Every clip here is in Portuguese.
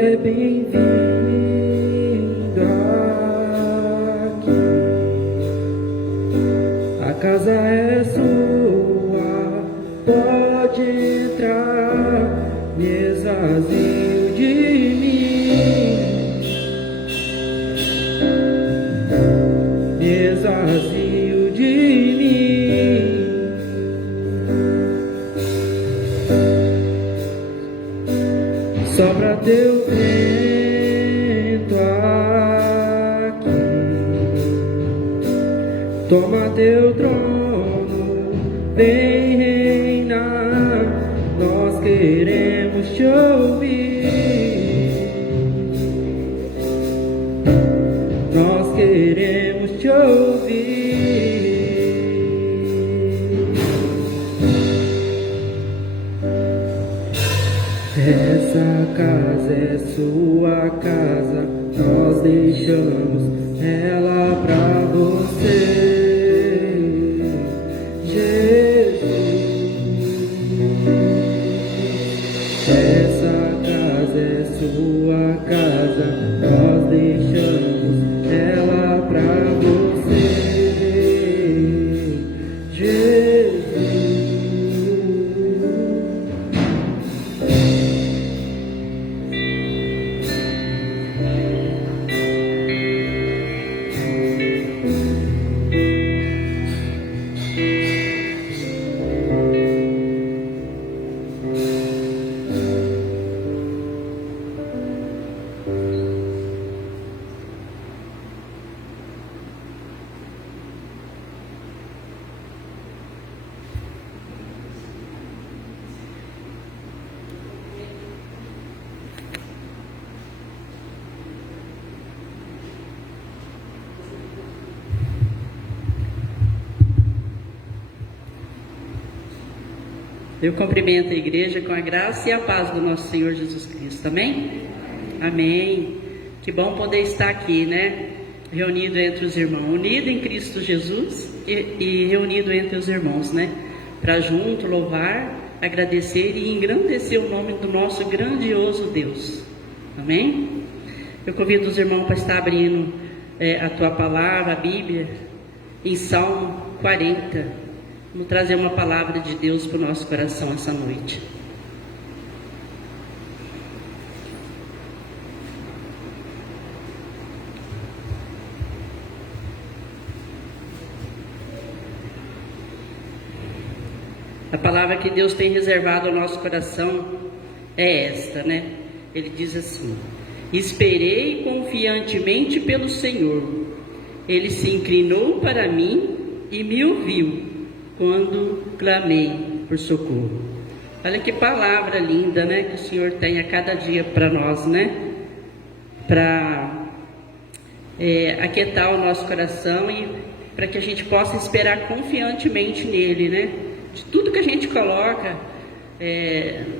é bem-vindo aqui. A casa é sua, pode entrar, me esvazio de mim, me esvazio de mim. Sopra teu vento aqui, toma teu trono, vem reinar, nós queremos te ouvir, nós queremos te ouvir. Essa casa é sua casa, nós deixamos ela pra você, Jesus. Essa casa é sua casa, nós deixamos ela pra você, Jesus. Eu cumprimento a igreja com a graça e a paz do nosso Senhor Jesus Cristo, amém? Amém. Que bom poder estar aqui, né? Reunido entre os irmãos, unido em Cristo Jesus e reunido entre os irmãos, né? Para junto louvar, agradecer e engrandecer o nome do nosso grandioso Deus, amém? Eu convido os irmãos para estar abrindo a tua palavra, a Bíblia, em Salmo 40. Vamos trazer uma palavra de Deus para o nosso coração essa noite. A palavra que Deus tem reservado ao nosso coração é esta, né? Ele diz assim: esperei confiantemente pelo Senhor, Ele se inclinou para mim e me ouviu quando clamei por socorro. Olha que palavra linda, né? Que o Senhor tem a cada dia para nós, né? Para aquietar o nosso coração e para que a gente possa esperar confiantemente nele, né? De tudo que a gente coloca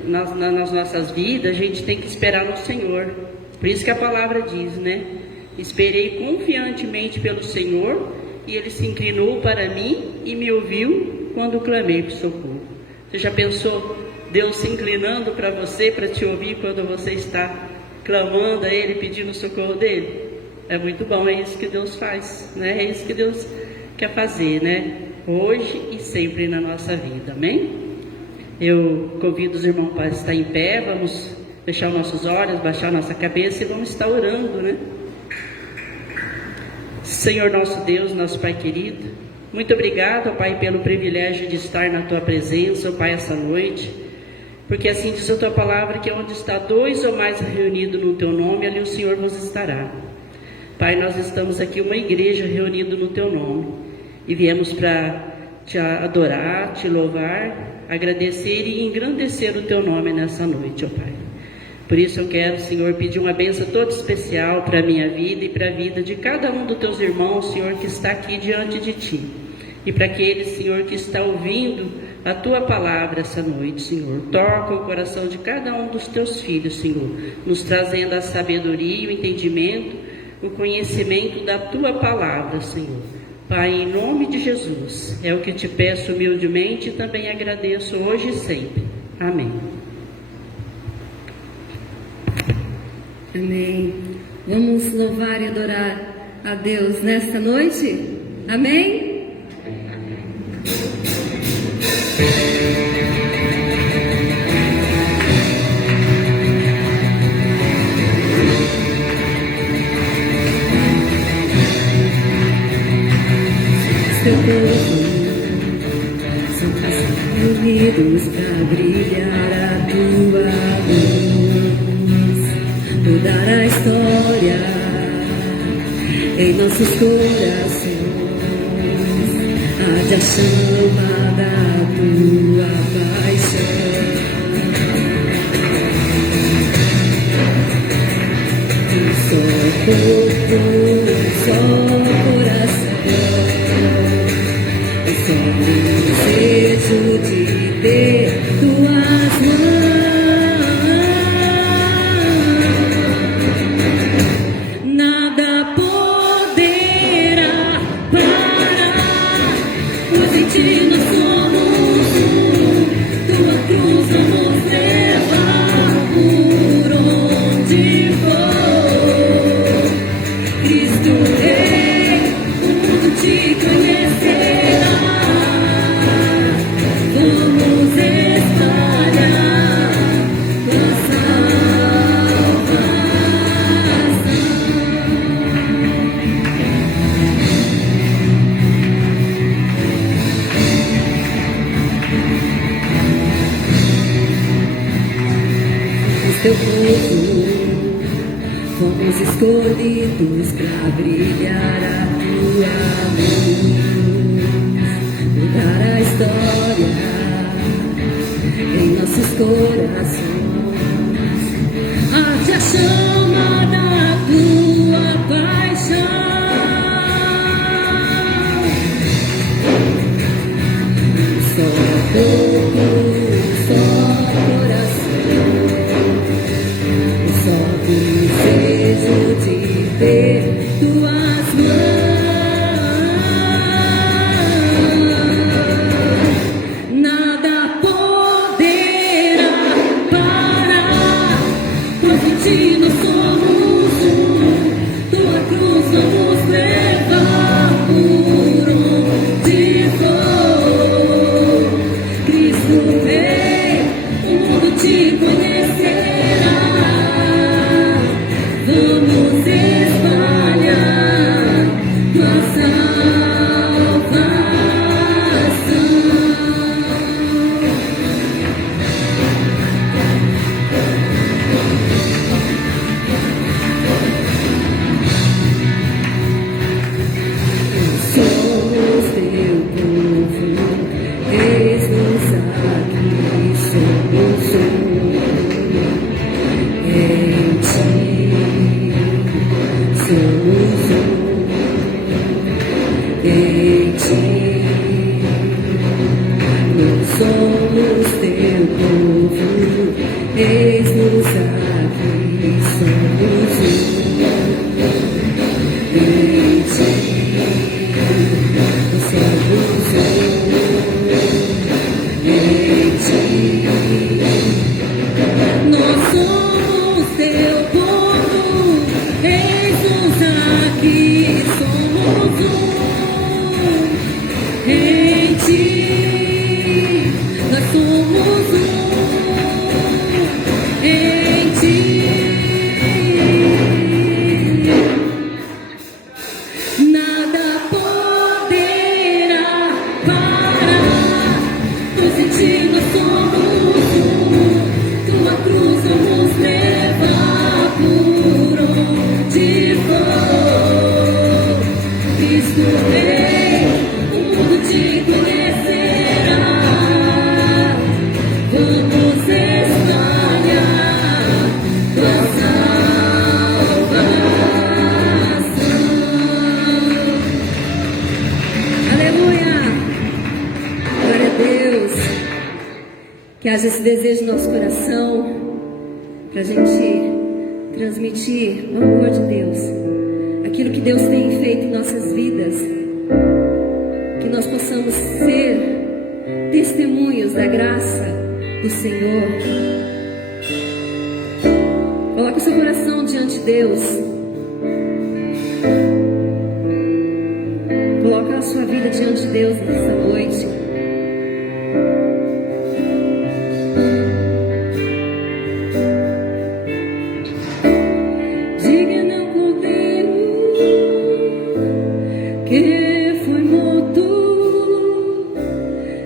nas nossas vidas, a gente tem que esperar no Senhor. Por isso que a palavra diz, né? Esperei confiantemente pelo Senhor e Ele se inclinou para mim e me ouviu quando clamei por socorro. Você já pensou Deus se inclinando para você, para te ouvir quando você está clamando a Ele, pedindo o socorro dEle? É muito bom, é isso que Deus faz, né? É isso que Deus quer fazer, né? Hoje e sempre na nossa vida, amém? Eu convido os irmãos para estar em pé, vamos fechar os nossos olhos, baixar nossa cabeça e vamos estar orando, né? Senhor nosso Deus, nosso Pai querido, muito obrigado, ó Pai, pelo privilégio de estar na Tua presença, ó Pai, essa noite, porque assim diz a Tua palavra, que onde está dois ou mais reunidos no Teu nome, ali o Senhor vos estará. Pai, nós estamos aqui, uma igreja reunida no Teu nome, e viemos para Te adorar, Te louvar, agradecer e engrandecer o Teu nome nessa noite, ó Pai. Por isso eu quero, Senhor, pedir uma bênção toda especial para a minha vida e para a vida de cada um dos Teus irmãos, Senhor, que está aqui diante de Ti. E para aquele, Senhor, que está ouvindo a Tua palavra essa noite, Senhor. Toca o coração de cada um dos Teus filhos, Senhor, nos trazendo a sabedoria, o entendimento, o conhecimento da Tua palavra, Senhor. Pai, em nome de Jesus, é o que Te peço humildemente e também agradeço hoje e sempre. Amém. Amém. Vamos louvar e adorar a Deus nesta noite? Amém? Seu povo são unidos para brilhar a tua luz, mudar a história em nossos corações, há de a chama da tua paixão. Um só corpo, um só coração, só desejo de ter tuas mãos. Nada poderá parar, pois em ti nós somos um. Tua cruz vamos levar por onde for. Cristo Rei, o mundo te conhecerá. Vamos espalhar tua salvação. Teu povo, fomos escolhidos para brilhar a tua luz, mudar a história em nossos corações, arte a chama da tua paixão. Só corpo, só coração, só desejo de ter tuas mãos. Nada poderá parar, pois em ti nós somos um. Tua cruz vamos levar por onde for. Cristo Rei, o mundo te conhecerá. Vamos espalhar tua salvação. Somos teu povo, eis-nos aqui, somos um. Em ti somos um, em ti nós somos teu povo, eis-nos aqui, somos um, em ti nós somos um, em ti nós somos teu povo, eis-nos aqui, somos um. Em ti, nós somos um. Em ti, nada poderá parar, pois em ti nós somos um. Tua cruz vamos levar por onde for. Cristo Rei, o mundo te conhecerá. Vamos espalhar tua salvação. Aleluia! Glória a Deus! Que haja esse desejo no nosso coração para a gente transmitir o amor de Deus, aquilo que Deus tem feito em nossas vidas, que nós possamos ser testemunhos da graça do Senhor. Coloque o seu coração diante diante de Deus. Coloca a sua vida diante de Deus nessa noite. Digno é o Cordeiro que foi morto.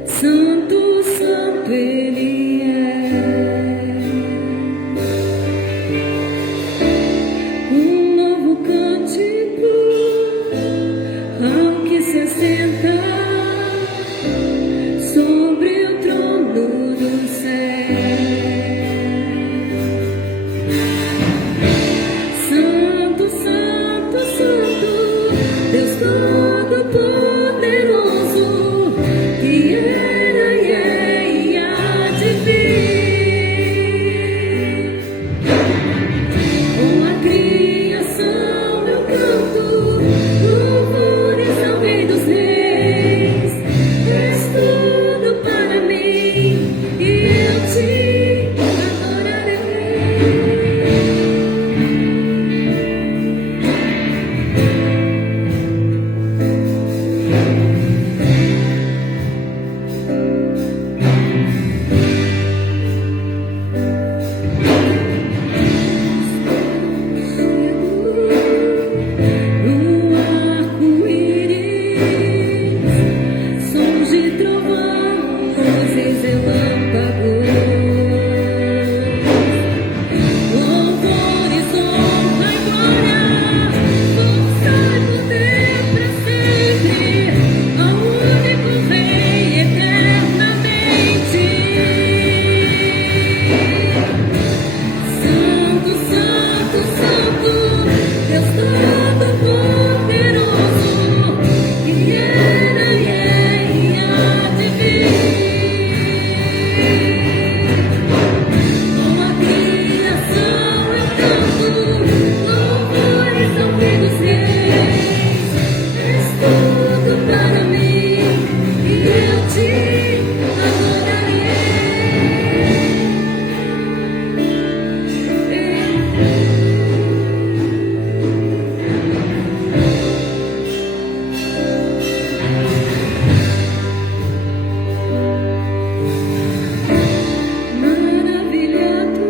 Santo, santo Ele é. Um novo cântico ao que se assenta sobre o trono do céu. Santo, santo, santo, Deus Todo-Poderoso, que era e é e há de vir. Com a criação eu canto louvores ao Rei dos Reis. És tudo para mim e eu te adorarei. No arco-íris, sons de trovão, luzes, relâmpagos, louvores, honra e glória, força e poder pra sempre, ao único Rei eternamente. Santo, santo, santo, Deus Todo-Poderoso, que era e é e há de vir. Com a criação eu canto louvores ao Rei dos Reis. És tudo para mim e eu te maravilhado,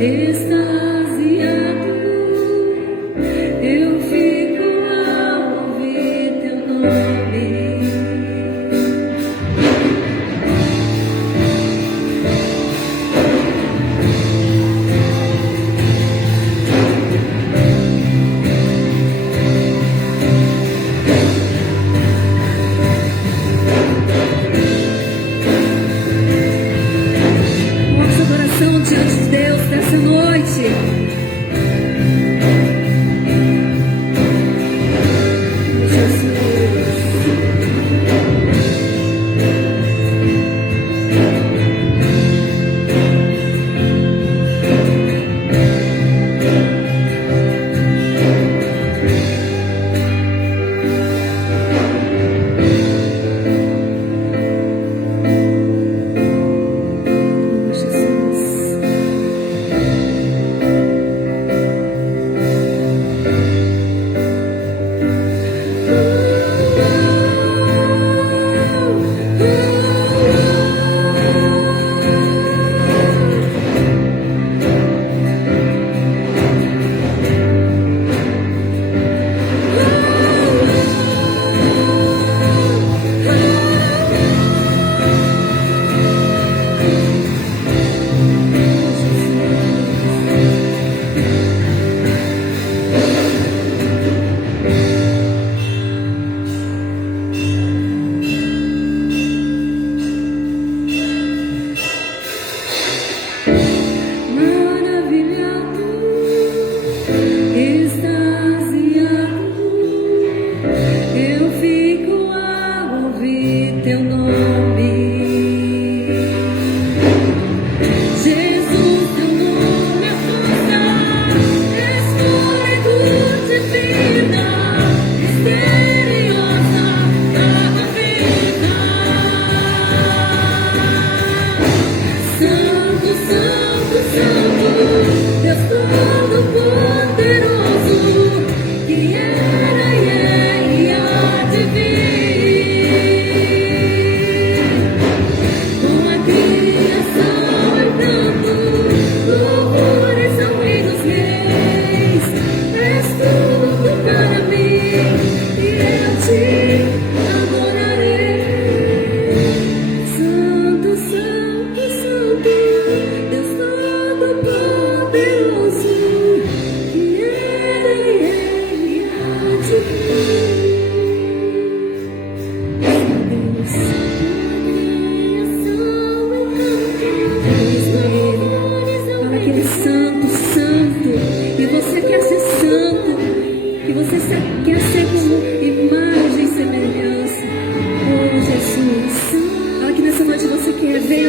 extasiado, eu fico ao ouvir teu nome. Nosso coração diante de Deus nessa noite. Jesus.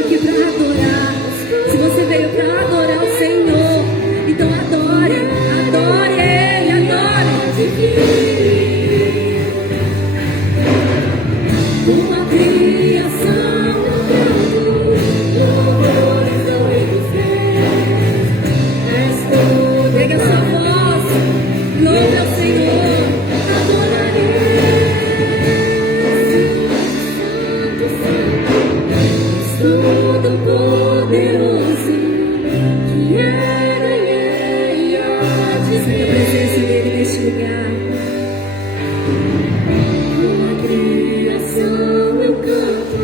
aqui para adorar. Se você veio para adorar o Senhor, então adore, adore Ele, adore. Uma criação, louvores ao Rei dos Reis. És tu, pegue a sua voz, louve ao Senhor, adorarei. Todo poderoso, que era e há de ser. A presença dele neste lugar. Com a criação eu canto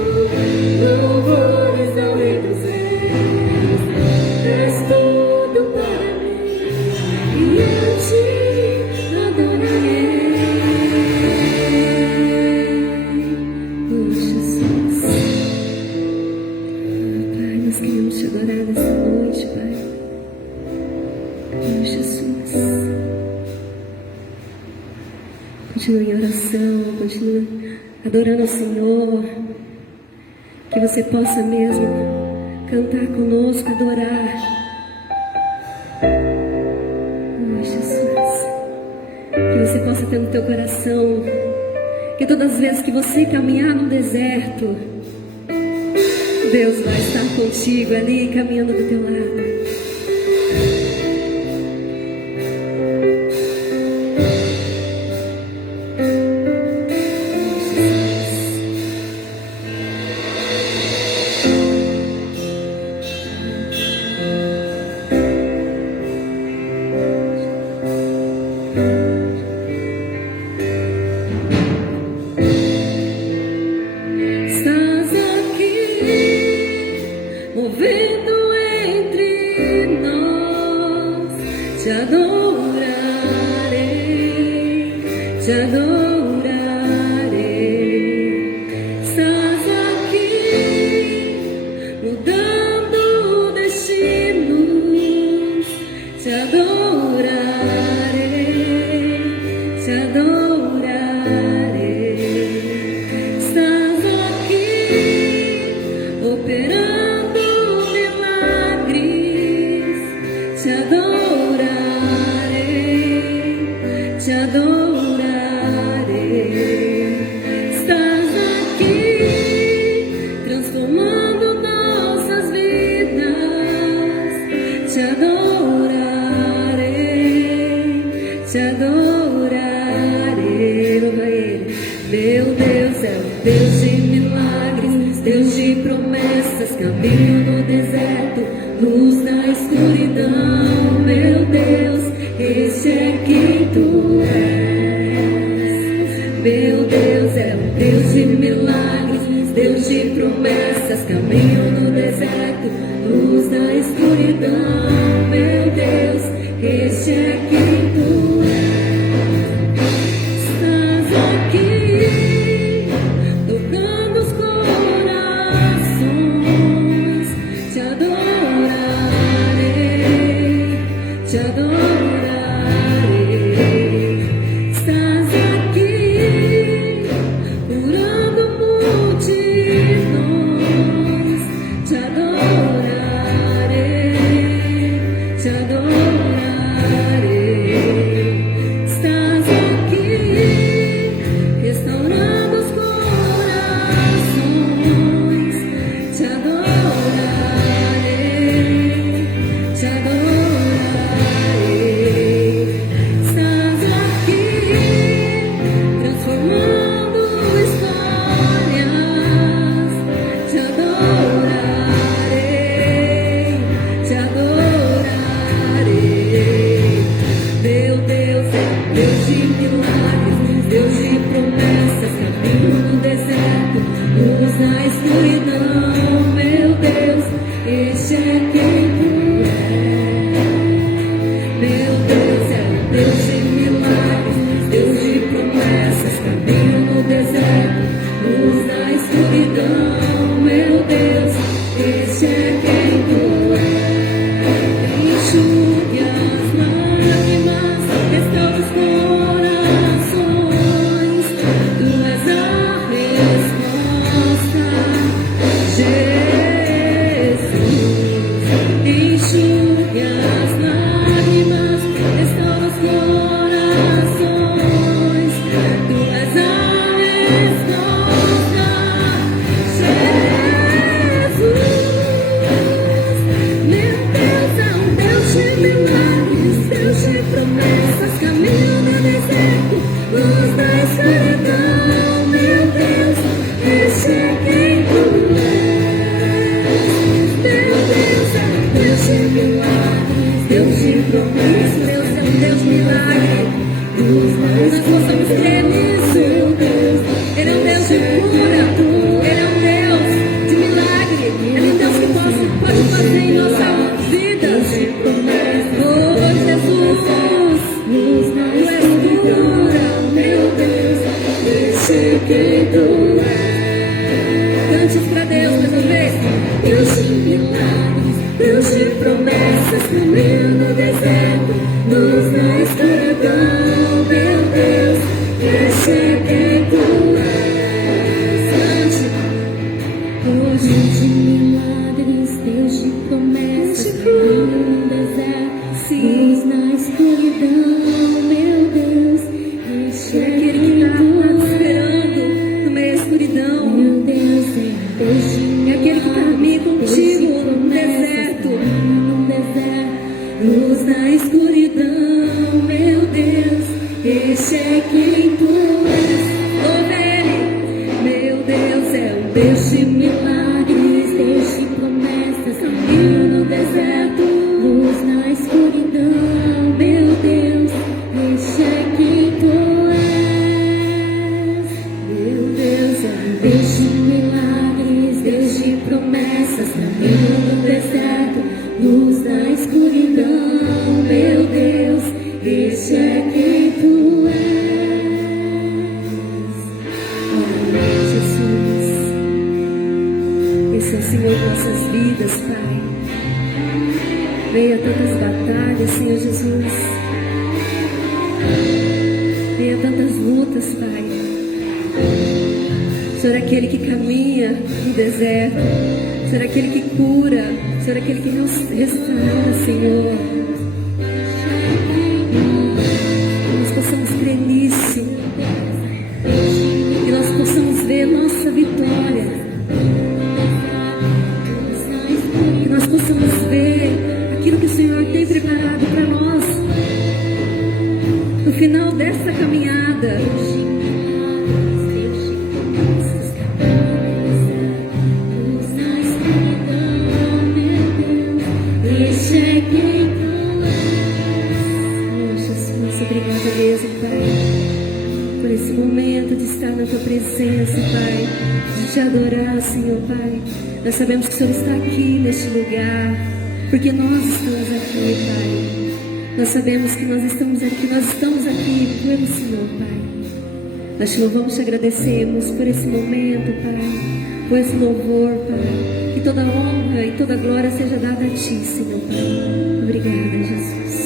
louvores ao Rei dos Reis. És tudo para mim e a ti adorarei. Oh Jesus, Pai, nós queremos te adorar nessa noite, Pai. Oh Jesus, continue em oração, continue adorando ao Senhor. Que você possa mesmo cantar conosco, adorar. Oh Jesus, que você possa ter no teu coração que todas as vezes que você caminhar no deserto, Deus vai estar contigo ali, caminhando do teu lado. Estás aqui, movendo entre nós. Te adorarei, te adorarei. Estás aqui, mudando destinos. Te adorarei, te adorarei. Estás aqui, operando milagres. Te adorarei, te adorarei. Estás aqui, transformando nossas vidas. Te adorarei, te adorarei. Louva Ele. Meu Deus é o Deus de milagres, Deus de promessas, caminho no deserto, luz na escuridão. Meu Deus, esse é quem tu és. Meu Deus é o Deus de milagres, Deus de promessas, caminho no deserto, luz na escuridão. Meu Deus, esse é quem tu és. Estás aqui, tocando os corações. Te adorarei, te adorarei. Estás aqui, curando multidões. milagres, Deus de promessas, caminho no deserto, luz na escuridão, meu Deus, esse é quem tu és. Deus de milagres, Deus de promessas, caminho no deserto, luz na escuridão, meu Deus, esse é aquele que está esperando no meio da escuridão, meu Deus, é aquele que caminha contigo no deserto, luz na escuridão, meu Deus, esse é quem tu és. Louva Ele, meu Deus, é o Deus de milagres, Deus de promessas, caminho no deserto, luz na escuridão, meu Deus, esse é quem tu és. Meu Deus, é o Deus de milagres, Deus de promessas, caminho no deserto, luz na escuridão, meu Deus, esse é quem tu és. Oh, Jesus, esse é o Senhor de nossas vidas, Pai. Venha tantas batalhas, Senhor Jesus. Venha tantas lutas, Pai. O Senhor é aquele que caminha no deserto. O Senhor é aquele que cura. O Senhor é aquele que nos restaura, Senhor. Que nós possamos crer nisso. Que nós possamos ver nossa vitória. Que nós possamos ver aquilo que o Senhor tem preparado para nós no final dessa caminhada. Obrigada mesmo, Pai, por esse momento de estar na Tua presença, Pai, de Te adorar, Senhor, Pai. Nós sabemos que o Senhor está aqui neste lugar, porque nós estamos aqui, Pai. Nós sabemos que nós estamos aqui pelo Senhor, Pai. Nós Te louvamos, Te agradecemos por esse momento, Pai, por esse louvor, Pai. Que toda honra e toda glória seja dada a Ti, Senhor, Pai. Obrigada, Jesus.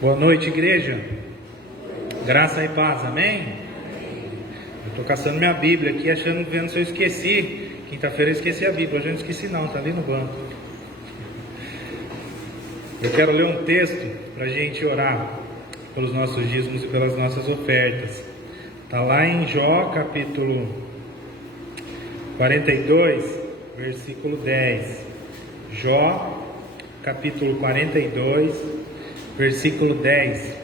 Boa noite, igreja. Graça e paz, amém? Eu estou caçando minha Bíblia aqui, vendo se eu esqueci. Quinta-feira eu esqueci a Bíblia, hoje eu não esqueci não, está ali no banco. Eu quero ler um texto para a gente orar pelos nossos dízimos e pelas nossas ofertas. Está lá em Jó, capítulo 42, versículo 10. Jó, capítulo 42, versículo 10.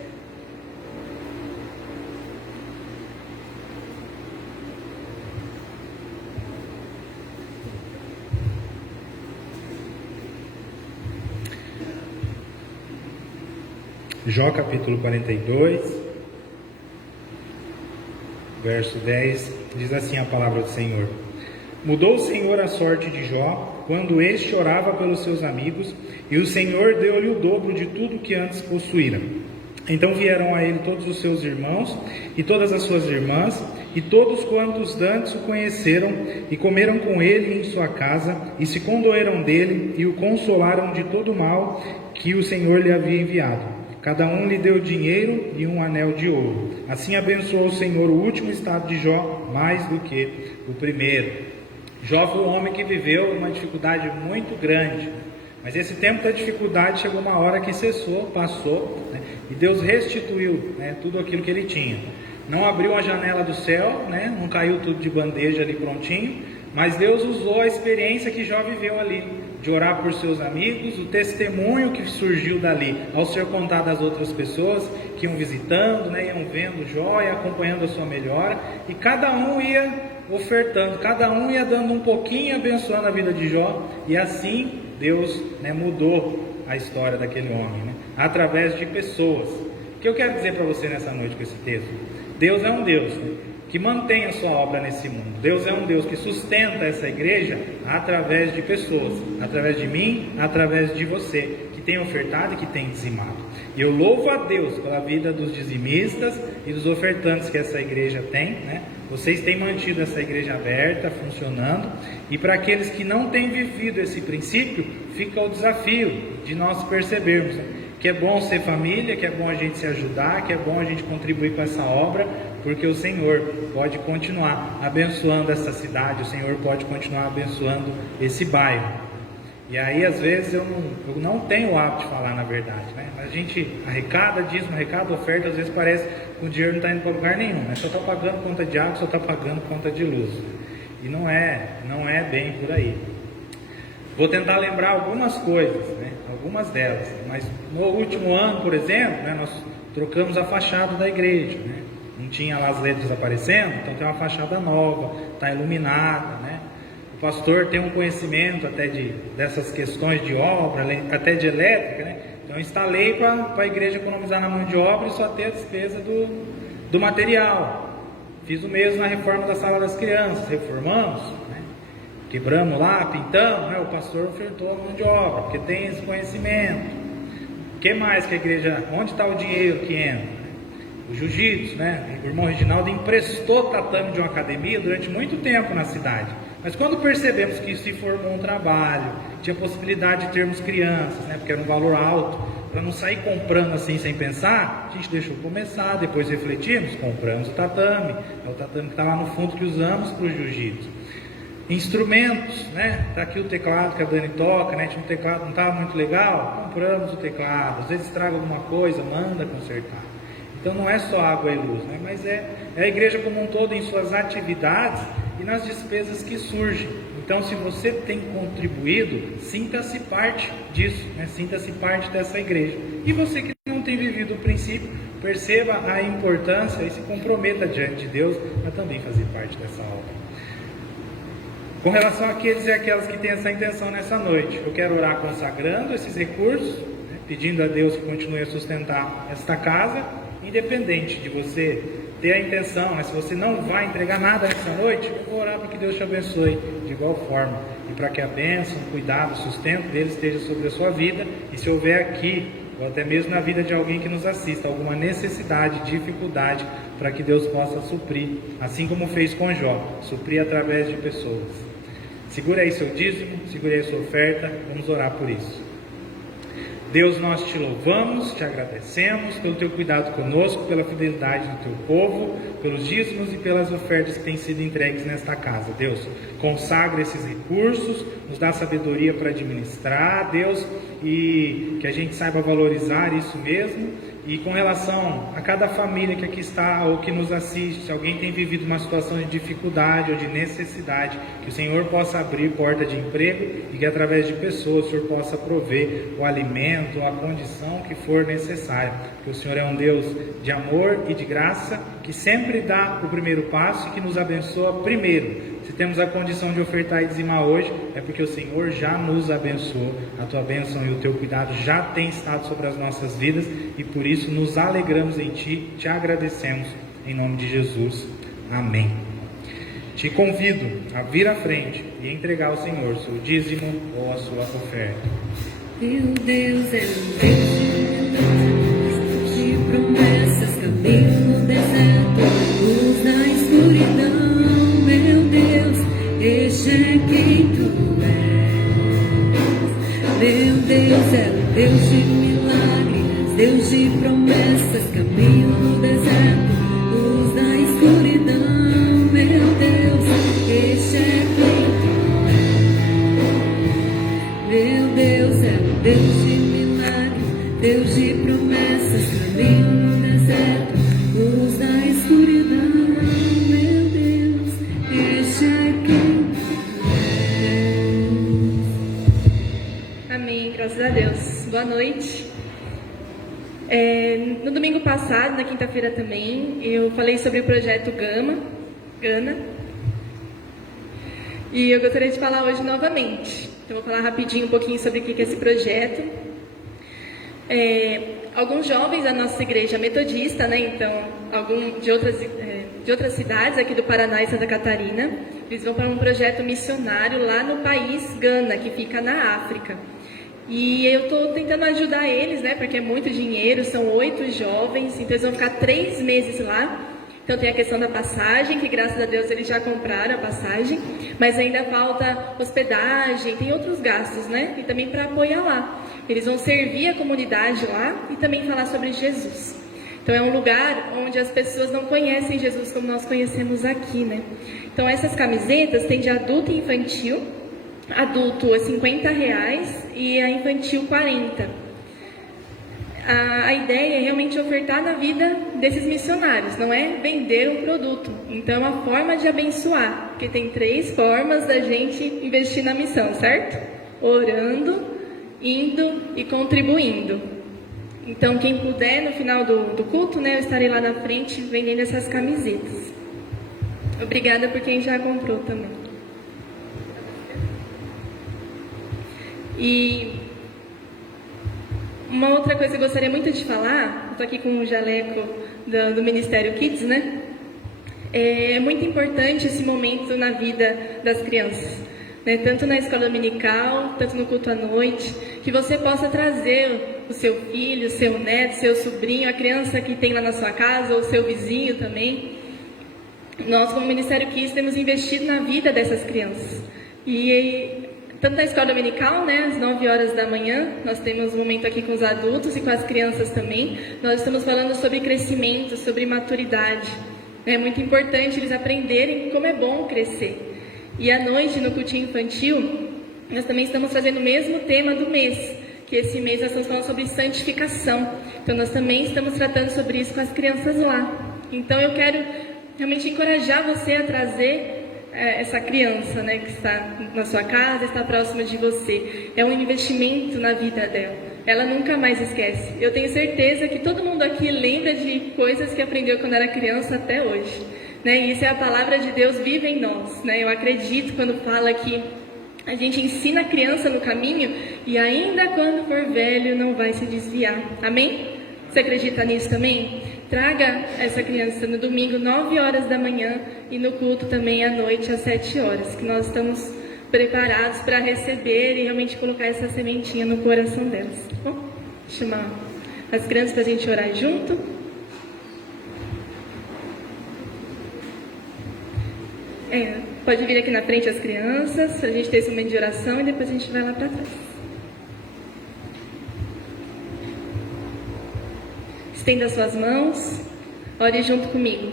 Jó capítulo 42, verso 10, diz assim a palavra do Senhor: Mudou o Senhor a sorte de Jó, quando este orava pelos seus amigos, e o Senhor deu-lhe o dobro de tudo que antes possuíra. Então vieram a ele todos os seus irmãos, e todas as suas irmãs, e todos quantos dantes o conheceram, e comeram com ele em sua casa, e se condoeram dele, e o consolaram de todo o mal que o Senhor lhe havia enviado. Cada um lhe deu dinheiro e um anel de ouro. Assim abençoou o Senhor o último estado de Jó mais do que o primeiro. Jó foi um homem que viveu uma dificuldade muito grande. Mas esse tempo da dificuldade chegou uma hora que cessou, passou, né? E Deus restituiu, né, tudo aquilo que ele tinha. Não abriu a janela do céu, né? Não caiu tudo de bandeja ali prontinho. Mas Deus usou a experiência que Jó viveu ali, de orar por seus amigos, o testemunho que surgiu dali, ao ser contado às outras pessoas que iam visitando, né, iam vendo Jó e acompanhando a sua melhora, e cada um ia ofertando, cada um ia dando um pouquinho, abençoando a vida de Jó, e assim Deus, né, mudou a história daquele homem, né, através de pessoas. O que eu quero dizer para você nessa noite com esse texto? Deus é um Deus, né, que mantém a sua obra nesse mundo. Deus é um Deus que sustenta essa igreja através de pessoas, através de mim, através de você, que tem ofertado e que tem dizimado. E eu louvo a Deus pela vida dos dizimistas e dos ofertantes que essa igreja tem, né? Vocês têm mantido essa igreja aberta, funcionando, e para aqueles que não têm vivido esse princípio, fica o desafio de nós percebermos, né, que é bom ser família, que é bom a gente se ajudar, que é bom a gente contribuir com essa obra, porque o Senhor pode continuar abençoando essa cidade, o Senhor pode continuar abençoando esse bairro. E aí, às vezes, eu não tenho o hábito de falar, na verdade, né? A gente arrecada dízimo, arrecada oferta, às vezes parece que o dinheiro não está indo para lugar nenhum, né? Só está pagando conta de água, só está pagando conta de luz. E não é bem por aí. Vou tentar lembrar algumas coisas, né? Algumas delas. Mas no último ano, por exemplo, né, nós trocamos a fachada da igreja, né? Não tinha lá as letras aparecendo, então tem uma fachada nova, está iluminada, né? O pastor tem um conhecimento até dessas questões de obra, até de elétrica, né? Então eu instalei para a igreja economizar na mão de obra e só ter a despesa do material. Fiz o mesmo na reforma da sala das crianças, reformamos, né? Quebramos lá, pintamos, né? O pastor ofertou a mão de obra, porque tem esse conhecimento. O que mais que a igreja, onde está o dinheiro que entra? O jiu-jitsu, né? O irmão Reginaldo emprestou tatame de uma academia durante muito tempo na cidade. Mas quando percebemos que isso se formou um trabalho, tinha possibilidade de termos crianças, né? Porque era um valor alto, para não sair comprando assim sem pensar, a gente deixou começar, depois refletimos, compramos o tatame, é o tatame que está lá no fundo que usamos para o jiu-jitsu. Instrumentos, né? Está aqui o teclado que a Dani toca, né? Tinha um teclado, não estava muito legal, compramos o teclado, às vezes estraga alguma coisa, manda consertar. Então não é só água e luz, né? Mas é a igreja como um todo em suas atividades e nas despesas que surgem. Então, se você tem contribuído, sinta-se parte disso, né? Sinta-se parte dessa igreja. E você que não tem vivido o princípio, perceba a importância e se comprometa diante de Deus a também fazer parte dessa obra. Com relação àqueles e aquelas que têm essa intenção nessa noite, eu quero orar consagrando esses recursos, né? Pedindo a Deus que continue a sustentar esta casa, independente de você ter a intenção, né? Se você não vai entregar nada nessa noite, eu vou orar para que Deus te abençoe de igual forma e para que a bênção, o cuidado, o sustento dele esteja sobre a sua vida. E se houver aqui, ou até mesmo na vida de alguém que nos assista, alguma necessidade, dificuldade, para que Deus possa suprir, assim como fez com Jó, suprir através de pessoas. Segura aí seu dízimo, segura aí sua oferta, vamos orar por isso. Deus, nós te louvamos, te agradecemos pelo teu cuidado conosco, pela fidelidade do teu povo, pelos dízimos e pelas ofertas que têm sido entregues nesta casa. Deus, consagra esses recursos, nos dá sabedoria para administrar, Deus, e que a gente saiba valorizar isso mesmo. E com relação a cada família que aqui está ou que nos assiste, se alguém tem vivido uma situação de dificuldade ou de necessidade, que o Senhor possa abrir porta de emprego e que através de pessoas o Senhor possa prover o alimento, a condição que for necessária. Que o Senhor é um Deus de amor e de graça, que sempre dá o primeiro passo e que nos abençoa primeiro. Se temos a condição de ofertar e dizimar hoje, é porque o Senhor já nos abençoou. A tua bênção e o teu cuidado já tem estado sobre as nossas vidas e por isso nos alegramos em Ti, te agradecemos em nome de Jesus. Amém. Te convido a vir à frente e entregar ao Senhor o seu dízimo ou a sua oferta. Meu Deus é um Deus de promessas, caminho no deserto, luz na escuridão. Meu Deus, este é quem Tu és. Meu Deus é um Deus de milagres, Deus de promessas, caminho no deserto, luz na escuridão. Meu Deus, este é quem Tu és. Meu Deus é um Deus de milagres, Deus de promessas, caminho no deserto, luz na escuridão. Meu Deus, este é quem Tu és. Amém, graças a Deus. Boa noite. No domingo passado, na quinta-feira também, eu falei sobre o projeto Gana, e eu gostaria de falar hoje novamente. Então, vou falar rapidinho um pouquinho sobre o que é esse projeto. Alguns jovens da nossa igreja metodista, né, então, alguns de outras de outras cidades aqui do Paraná e Santa Catarina. Eles vão para um projeto missionário lá no país Gana, que fica na África. E eu estou tentando ajudar eles, né? Porque é muito dinheiro, são 8 jovens, então eles vão ficar 3 meses lá. Então tem a questão da passagem, que graças a Deus eles já compraram a passagem, mas ainda falta hospedagem, tem outros gastos, né? E também para apoiar lá. Eles vão servir a comunidade lá e também falar sobre Jesus. Então é um lugar onde as pessoas não conhecem Jesus como nós conhecemos aqui, né? Então essas camisetas tem de adulto e infantil. Adulto é R$50 e a infantil 40. A ideia é realmente ofertar na vida desses missionários, não é vender um produto. Então, é uma forma de abençoar, porque tem 3 formas da gente investir na missão, certo? Orando, indo e contribuindo. Então, quem puder, no final do culto, né, eu estarei lá na frente vendendo essas camisetas. Obrigada por quem já comprou também. E uma outra coisa que eu gostaria muito de falar, eu estou aqui com o jaleco do Ministério Kids, né? É muito importante esse momento na vida das crianças, né? Tanto na escola dominical, tanto no culto à noite, que você possa trazer o seu filho, o seu neto, seu sobrinho, a criança que tem lá na sua casa, ou o seu vizinho também. Nós, como Ministério Kids, temos investido na vida dessas crianças. Tanto na escola dominical, né, às 9 horas da manhã, nós temos um momento aqui com os adultos e com as crianças também. Nós estamos falando sobre crescimento, sobre maturidade. É muito importante eles aprenderem como é bom crescer. E à noite, no cultinho infantil, nós também estamos fazendo o mesmo tema do mês, que esse mês nós estamos falando sobre santificação. Então, nós também estamos tratando sobre isso com as crianças lá. Então, eu quero realmente encorajar você a trazer essa criança, né, que está na sua casa, está próxima de você. É um investimento na vida dela. Ela nunca mais esquece. Eu tenho certeza que todo mundo aqui lembra de coisas que aprendeu quando era criança até hoje, né? E isso é a palavra de Deus vive em nós, né? Eu acredito quando fala que a gente ensina a criança no caminho e ainda quando for velho não vai se desviar. Amém? Você acredita nisso também? Traga essa criança no domingo, 9 horas da manhã, e no culto também à noite, às 7 horas, que nós estamos preparados para receber e realmente colocar essa sementinha no coração delas. Tá bom? Vou chamar as crianças para a gente orar junto. Pode vir aqui na frente as crianças, para a gente ter esse momento de oração e depois a gente vai lá para trás. Estenda suas mãos, ore junto comigo.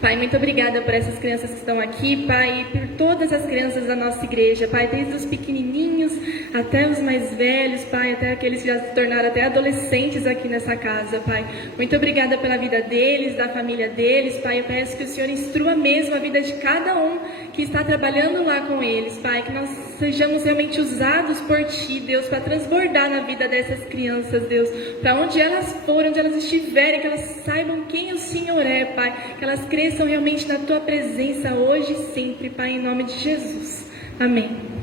Pai, muito obrigada por essas crianças que estão aqui, Pai, e por todas as crianças da nossa igreja, Pai, desde os pequenininhos até os mais velhos, Pai, até aqueles que já se tornaram até adolescentes aqui nessa casa, Pai. Muito obrigada pela vida deles, da família deles, Pai. Eu peço que o Senhor instrua mesmo a vida de cada um que está trabalhando lá com eles, Pai, que nós sejamos realmente usados por Ti, Deus, para transbordar na vida dessas crianças, Deus, para onde elas forem, onde elas estiverem, que elas saibam quem o Senhor é, Pai, que elas cresçam realmente na Tua presença hoje e sempre, Pai, em nome de Jesus. Amém.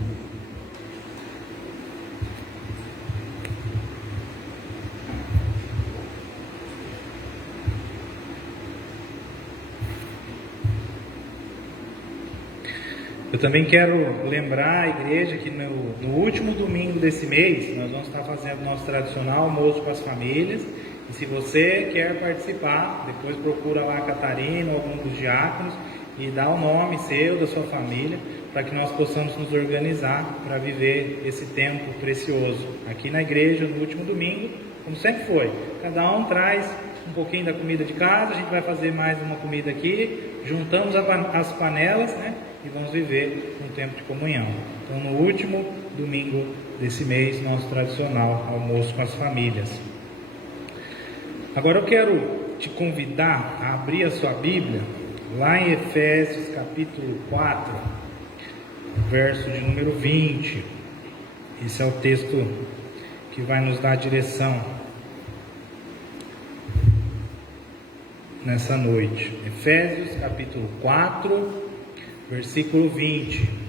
Eu também quero lembrar a igreja que no último domingo desse mês nós vamos estar fazendo nosso tradicional almoço com as famílias. E se você quer participar, depois procura lá a Catarina ou algum dos diáconos e dá o nome seu, da sua família, para que nós possamos nos organizar para viver esse tempo precioso. Aqui na igreja, no último domingo, como sempre foi, cada um traz um pouquinho da comida de casa, a gente vai fazer mais uma comida aqui, juntamos as panelas, né? E vamos viver um tempo de comunhão. Então, no último domingo desse mês, nosso tradicional almoço com as famílias. Agora eu quero te convidar a abrir a sua Bíblia lá em Efésios capítulo 4, verso de número 20. Esse é o texto que vai nos dar a direção nessa noite. Efésios capítulo 4, versículo 20.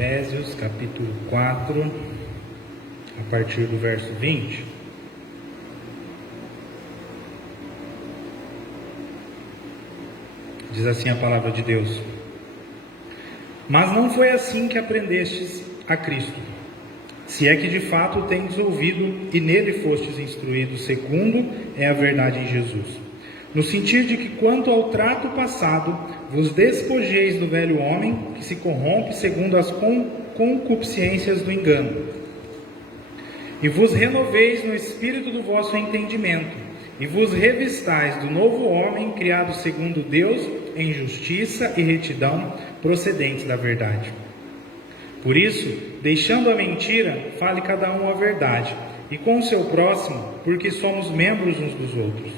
Efésios capítulo 4, a partir do verso 20. Diz assim a palavra de Deus: Mas não foi assim que aprendestes a Cristo, se é que de fato tendes ouvido e nele fostes instruídos, segundo é a verdade em Jesus. No sentido de que, quanto ao trato passado, vos despojeis do velho homem, que se corrompe segundo as concupiscências do engano, e vos renoveis no espírito do vosso entendimento, e vos revistais do novo homem, criado segundo Deus, em justiça e retidão, procedentes da verdade. Por isso, deixando a mentira, fale cada um a verdade, e com o seu próximo, porque somos membros uns dos outros.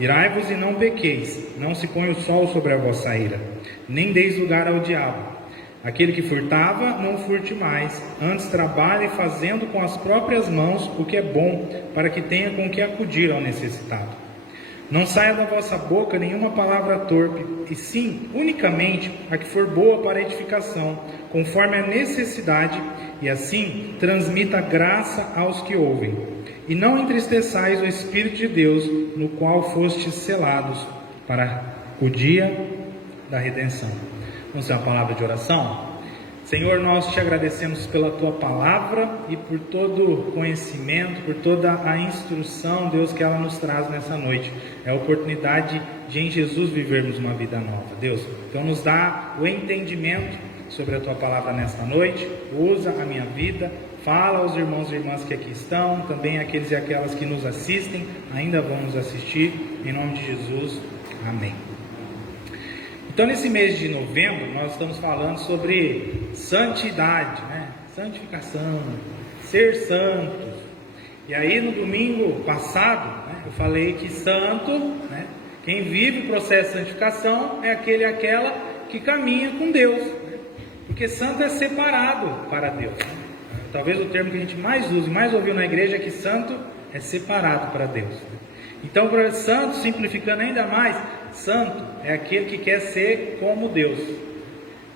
Irai-vos e não pequeis, não se ponha o sol sobre a vossa ira, nem deis lugar ao diabo. Aquele que furtava, não furte mais, antes trabalhe fazendo com as próprias mãos o que é bom, para que tenha com que acudir ao necessitado. Não saia da vossa boca nenhuma palavra torpe, e sim, unicamente, a que for boa para edificação, conforme a necessidade, e assim transmita graça aos que ouvem. E não entristeçais o Espírito de Deus, no qual fostes selados para o dia da redenção. Vamos ter uma palavra de oração? Senhor, nós te agradecemos pela tua palavra e por todo o conhecimento, por toda a instrução, Deus, que ela nos traz nessa noite. É a oportunidade de em Jesus vivermos uma vida nova, Deus. Então nos dá o entendimento sobre a tua palavra nessa noite. Usa a minha vida, fala aos irmãos e irmãs que aqui estão, também aqueles e aquelas que nos assistem, ainda vão nos assistir, em nome de Jesus, amém. Então, nesse mês de novembro, nós estamos falando sobre santidade, né? Santificação, ser santos. E aí, no domingo passado, né, eu falei que santo, né, quem vive o processo de santificação é aquele e aquela que caminha com Deus, né? Porque santo é separado para Deus, né? Talvez o termo que a gente mais usa e mais ouviu na igreja é que santo é separado para Deus. Então, para santo, simplificando ainda mais, santo é aquele que quer ser como Deus.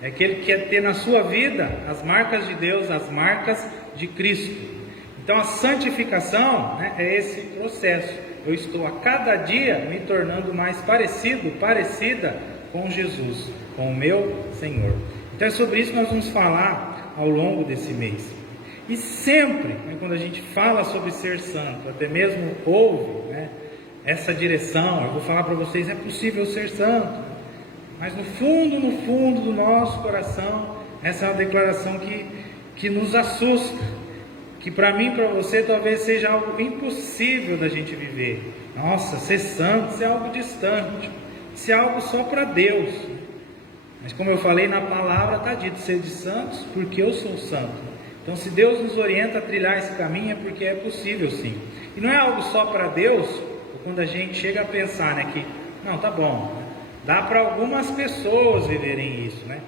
É aquele que quer ter na sua vida as marcas de Deus, as marcas de Cristo. Então, a santificação, né, é esse processo. Eu estou a cada dia me tornando mais parecida com Jesus, com o meu Senhor. Então, é sobre isso que nós vamos falar ao longo desse mês. E sempre, né, quando a gente fala sobre ser santo, até mesmo ouve, né, essa direção, eu vou falar para vocês, é possível ser santo, mas no fundo do nosso coração, essa é uma declaração que nos assusta, que para mim e para você talvez seja algo impossível da gente viver. Nossa, ser santo, isso é algo distante, isso é algo só para Deus. Mas como eu falei na palavra, está dito, ser de santos, porque eu sou santo. Então, se Deus nos orienta a trilhar esse caminho, é porque é possível sim. E não é algo só para Deus, quando a gente chega a pensar, né, que, não, tá bom, dá para algumas pessoas viverem isso, né?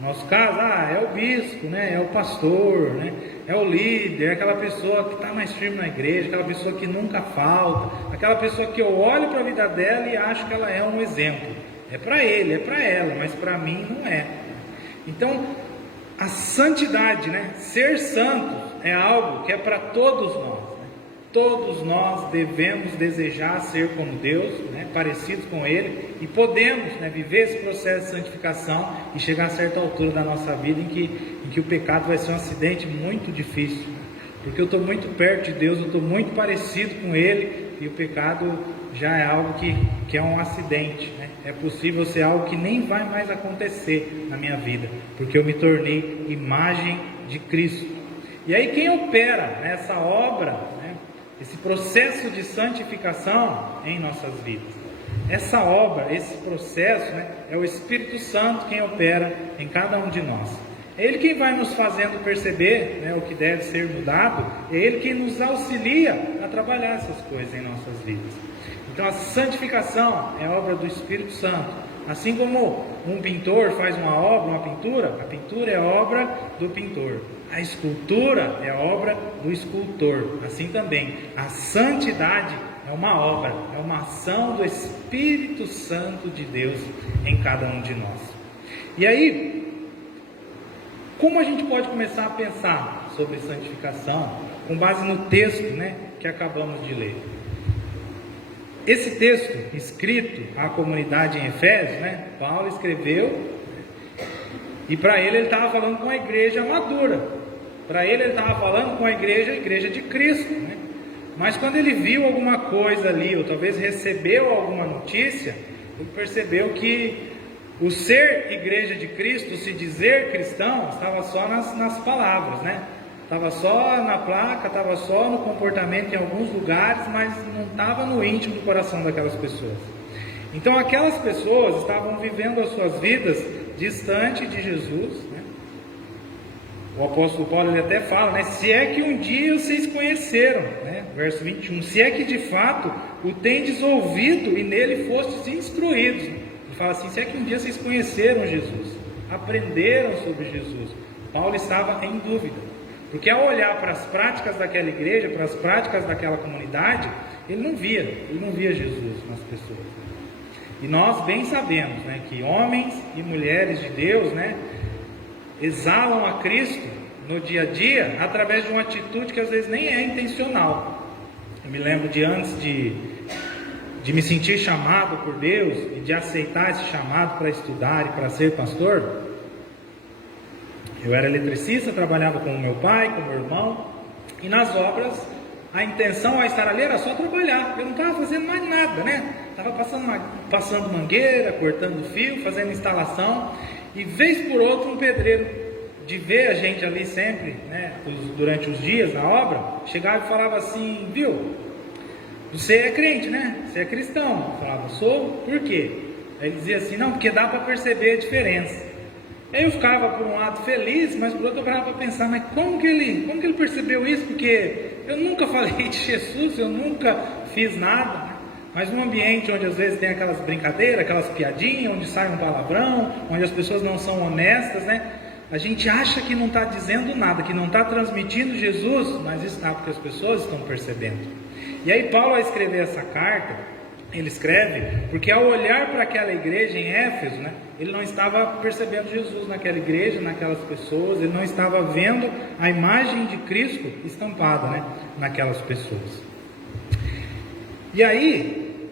No nosso caso, é o bispo, né, é o pastor, né, é o líder, é aquela pessoa que está mais firme na igreja, aquela pessoa que nunca falta, aquela pessoa que eu olho para a vida dela e acho que ela é um exemplo. É para ele, é para ela, mas para mim não é. Então, a santidade, né, ser santo é algo que é para todos nós. Todos nós devemos desejar ser como Deus, né, parecidos com Ele, e podemos, né, viver esse processo de santificação e chegar a certa altura da nossa vida em que o pecado vai ser um acidente muito difícil, porque eu estou muito perto de Deus, eu estou muito parecido com Ele, e o pecado já é algo que é um acidente, né? É possível ser algo que nem vai mais acontecer na minha vida, porque eu me tornei imagem de Cristo. E aí quem opera nessa obra, esse processo de santificação em nossas vidas? Essa obra, esse processo, né, é o Espírito Santo quem opera em cada um de nós. É Ele quem vai nos fazendo perceber, né, o que deve ser mudado. É Ele quem nos auxilia a trabalhar essas coisas em nossas vidas. Então a santificação é obra do Espírito Santo. Assim como um pintor faz uma obra, uma pintura, a pintura é obra do pintor. A escultura é obra do escultor. Assim também, a santidade é uma obra, é uma ação do Espírito Santo de Deus em cada um de nós. E aí, como a gente pode começar a pensar sobre santificação com base no texto, né, que acabamos de ler? Esse texto escrito à comunidade em Efésios, né, Paulo escreveu, e para ele estava falando com a igreja madura. Para ele estava falando com a igreja de Cristo, né? Mas quando ele viu alguma coisa ali, ou talvez recebeu alguma notícia, ele percebeu que o ser igreja de Cristo, se dizer cristão, estava só nas palavras, né? Estava só na placa, estava só no comportamento em alguns lugares, mas não estava no íntimo do coração daquelas pessoas. Então aquelas pessoas estavam vivendo as suas vidas distante de Jesus, né? O apóstolo Paulo ele até fala, né? Se é que um dia vocês conheceram, né? Verso 21, se é que de fato o tendes ouvido e nele fostes instruídos. Ele fala assim, se é que um dia vocês conheceram Jesus, aprenderam sobre Jesus. Paulo estava em dúvida, porque ao olhar para as práticas daquela igreja, para as práticas daquela comunidade, ele não via Jesus nas pessoas. E nós bem sabemos, né, que homens e mulheres de Deus, né, exalam a Cristo no dia a dia através de uma atitude que às vezes nem é intencional. Eu me lembro de antes de me sentir chamado por Deus e de aceitar esse chamado para estudar e para ser pastor. Eu era eletricista, trabalhava com o meu pai, com o meu irmão, e nas obras a intenção a estar ali era só trabalhar. Eu não estava fazendo mais nada, né? Estava passando mangueira, cortando fio, fazendo instalação, e vez por outra um pedreiro, de ver a gente ali sempre, né, durante os dias na obra, chegava e falava assim, viu, você é crente, né? Você é cristão. Eu falava, sou, por quê? Aí ele dizia assim, não, porque dá para perceber a diferença. Aí eu ficava por um lado feliz, mas por outro eu ficava para pensar, mas como que ele percebeu isso? Porque eu nunca falei de Jesus, eu nunca fiz nada, né? Mas num ambiente onde às vezes tem aquelas brincadeiras, aquelas piadinhas, onde sai um palavrão, onde as pessoas não são honestas, né? A gente acha que não está dizendo nada, que não está transmitindo Jesus, mas está porque as pessoas estão percebendo. E aí Paulo, ao escrever essa carta, ele escreve porque ao olhar para aquela igreja em Éfeso, né, ele não estava percebendo Jesus naquela igreja, naquelas pessoas, ele não estava vendo a imagem de Cristo estampada, né, naquelas pessoas. E aí,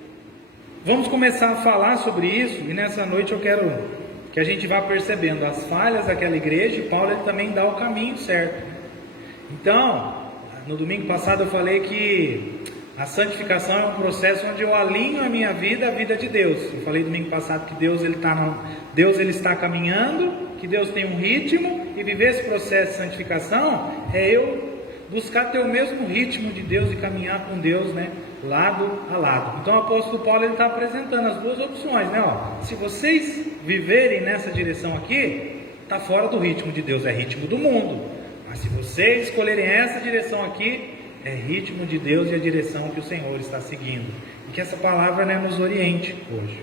vamos começar a falar sobre isso, e nessa noite eu quero que a gente vá percebendo as falhas daquela igreja, e Paulo ele também dá o caminho certo. Então, no domingo passado eu falei que a santificação é um processo onde eu alinho a minha vida à vida de Deus. Eu falei domingo passado que Deus ele está caminhando, que Deus tem um ritmo, e viver esse processo de santificação é eu buscar ter o mesmo ritmo de Deus e caminhar com Deus, né, lado a lado. Então o apóstolo Paulo ele está apresentando as duas opções, né? Se vocês viverem nessa direção aqui, está fora do ritmo de Deus, é ritmo do mundo. Mas se vocês escolherem essa direção aqui, é ritmo de Deus e a direção que o Senhor está seguindo. E que essa palavra, né, nos oriente hoje.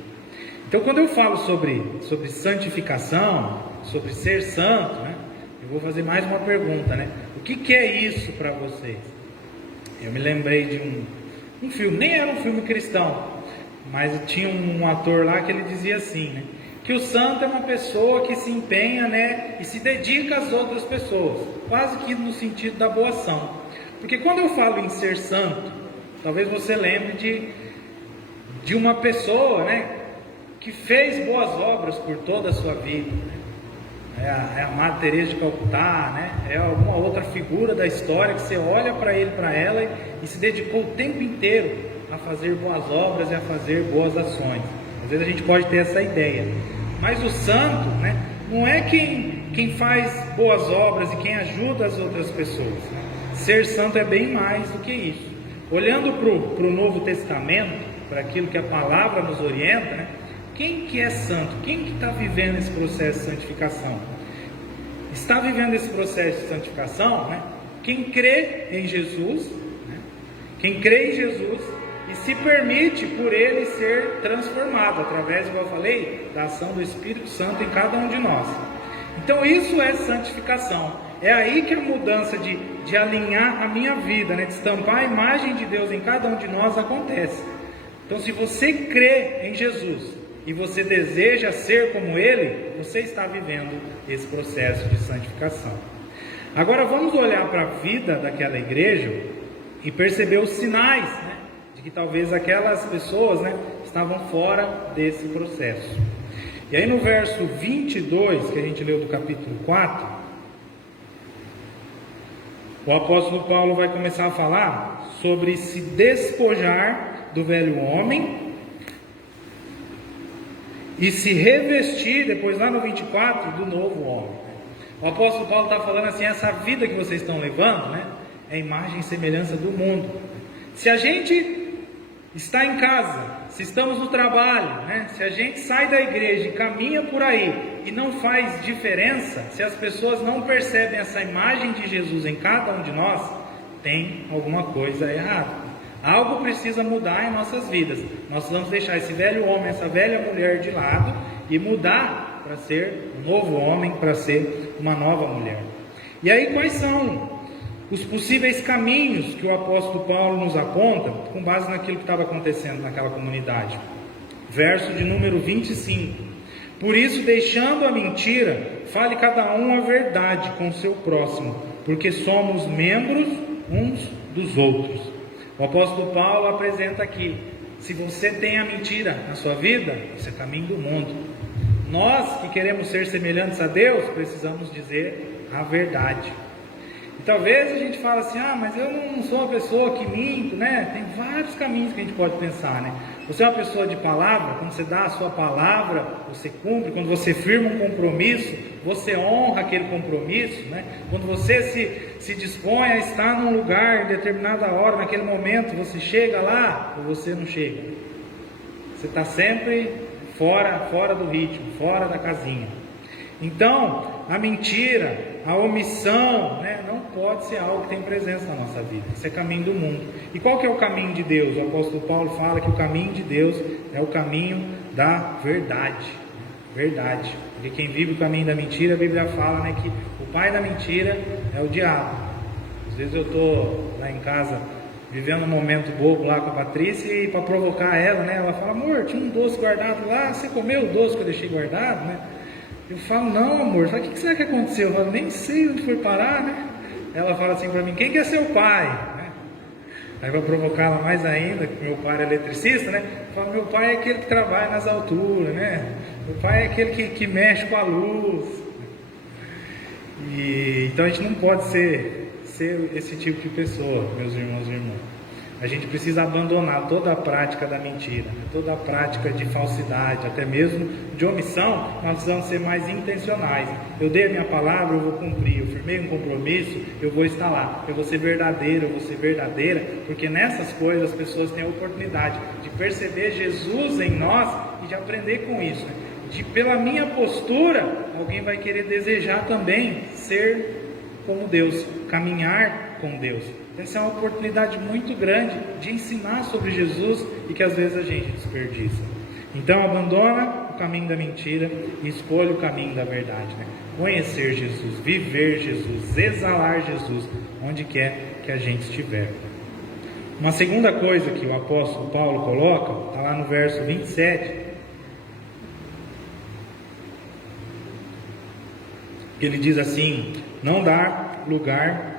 Então quando eu falo sobre santificação, sobre ser santo, né, eu vou fazer mais uma pergunta, né? O que é isso para vocês? Eu me lembrei de um filme, nem era um filme cristão, mas tinha um ator lá que ele dizia assim, né? Que o santo é uma pessoa que se empenha, né, e se dedica às outras pessoas, quase que no sentido da boa ação. Porque quando eu falo em ser santo, talvez você lembre de uma pessoa, né, que fez boas obras por toda a sua vida, né? É a Madre Teresa de Calcutá, né? É alguma outra figura da história que você olha para ele, para ela e se dedicou o tempo inteiro a fazer boas obras e a fazer boas ações. Às vezes a gente pode ter essa ideia, mas o santo, né, não é quem faz boas obras e quem ajuda as outras pessoas. Ser santo é bem mais do que isso. Olhando para o Novo Testamento, para aquilo que a palavra nos orienta, né? Quem que é santo? Quem que está vivendo esse processo de santificação? Está vivendo esse processo de santificação, né? Quem crê em Jesus, né? Quem crê em Jesus e se permite por ele ser transformado, através, como eu falei, da ação do Espírito Santo em cada um de nós. Então isso é santificação. É aí que a mudança de alinhar a minha vida, né? De estampar a imagem de Deus em cada um de nós acontece. Então se você crê em Jesus, e você deseja ser como Ele, você está vivendo esse processo de santificação. Agora vamos olhar para a vida daquela igreja e perceber os sinais, né, de que talvez aquelas pessoas, né, estavam fora desse processo. E aí no verso 22, que a gente leu do capítulo 4, o apóstolo Paulo vai começar a falar sobre se despojar do velho homem e se revestir, depois lá no 24, do novo homem. O apóstolo Paulo está falando assim, essa vida que vocês estão levando, né, é imagem e semelhança do mundo. Se a gente está em casa, se estamos no trabalho, né, se a gente sai da igreja e caminha por aí e não faz diferença, se as pessoas não percebem essa imagem de Jesus em cada um de nós, tem alguma coisa errada. Algo precisa mudar em nossas vidas. Nós precisamos deixar esse velho homem, essa velha mulher de lado e mudar para ser um novo homem, para ser uma nova mulher. E aí quais são os possíveis caminhos que o apóstolo Paulo nos aponta, com base naquilo que estava acontecendo naquela comunidade? Verso de número 25. Por isso, deixando a mentira, fale cada um a verdade com o seu próximo, porque somos membros uns dos outros. O apóstolo Paulo apresenta aqui, se você tem a mentira na sua vida, você é caminho do mundo. Nós que queremos ser semelhantes a Deus, precisamos dizer a verdade. E talvez a gente fale assim, mas eu não sou uma pessoa que minto, né? Tem vários caminhos que a gente pode pensar, né? Você é uma pessoa de palavra, quando você dá a sua palavra, você cumpre. Quando você firma um compromisso, você honra aquele compromisso, né? Quando você se dispõe a estar num lugar em determinada hora, naquele momento, você chega lá ou você não chega? Você está sempre fora do ritmo, fora da casinha. Então, a mentira, a omissão, né, não pode ser algo que tem presença na nossa vida. Isso é caminho do mundo. E qual que é o caminho de Deus? O apóstolo Paulo fala que o caminho de Deus é o caminho da verdade. Verdade. Porque quem vive o caminho da mentira, a Bíblia fala, né, que o pai da mentira é o diabo. Às vezes eu estou lá em casa vivendo um momento bobo lá com a Patrícia e para provocar ela, né, ela fala, amor, tinha um doce guardado lá, você comeu o doce que eu deixei guardado, né? Eu falo, não, amor. Fala, o que será que aconteceu? Eu falo, nem sei onde foi parar, né? Ela fala assim para mim, quem que é seu pai? Né? Aí vai provocar ela mais ainda, que meu pai é eletricista, né? Eu falo, meu pai é aquele que trabalha nas alturas, né? Meu pai é aquele que mexe com a luz. E então a gente não pode ser esse tipo de pessoa, meus irmãos e irmãs. A gente precisa abandonar toda a prática da mentira, toda a prática de falsidade, até mesmo de omissão. Nós precisamos ser mais intencionais. Eu dei a minha palavra, eu vou cumprir. Eu firmei um compromisso, eu vou estar lá. Eu vou ser verdadeiro, eu vou ser verdadeira, porque nessas coisas as pessoas têm a oportunidade de perceber Jesus em nós e de aprender com isso. Pela minha postura, alguém vai querer desejar também ser como Deus, caminhar com Deus. Essa é uma oportunidade muito grande de ensinar sobre Jesus e que às vezes a gente desperdiça. Então abandona o caminho da mentira e escolha o caminho da verdade, né? Conhecer Jesus, viver Jesus, exalar Jesus, onde quer que a gente estiver. Uma segunda coisa que o apóstolo Paulo coloca, está lá no verso 27, ele diz assim, não dá lugar,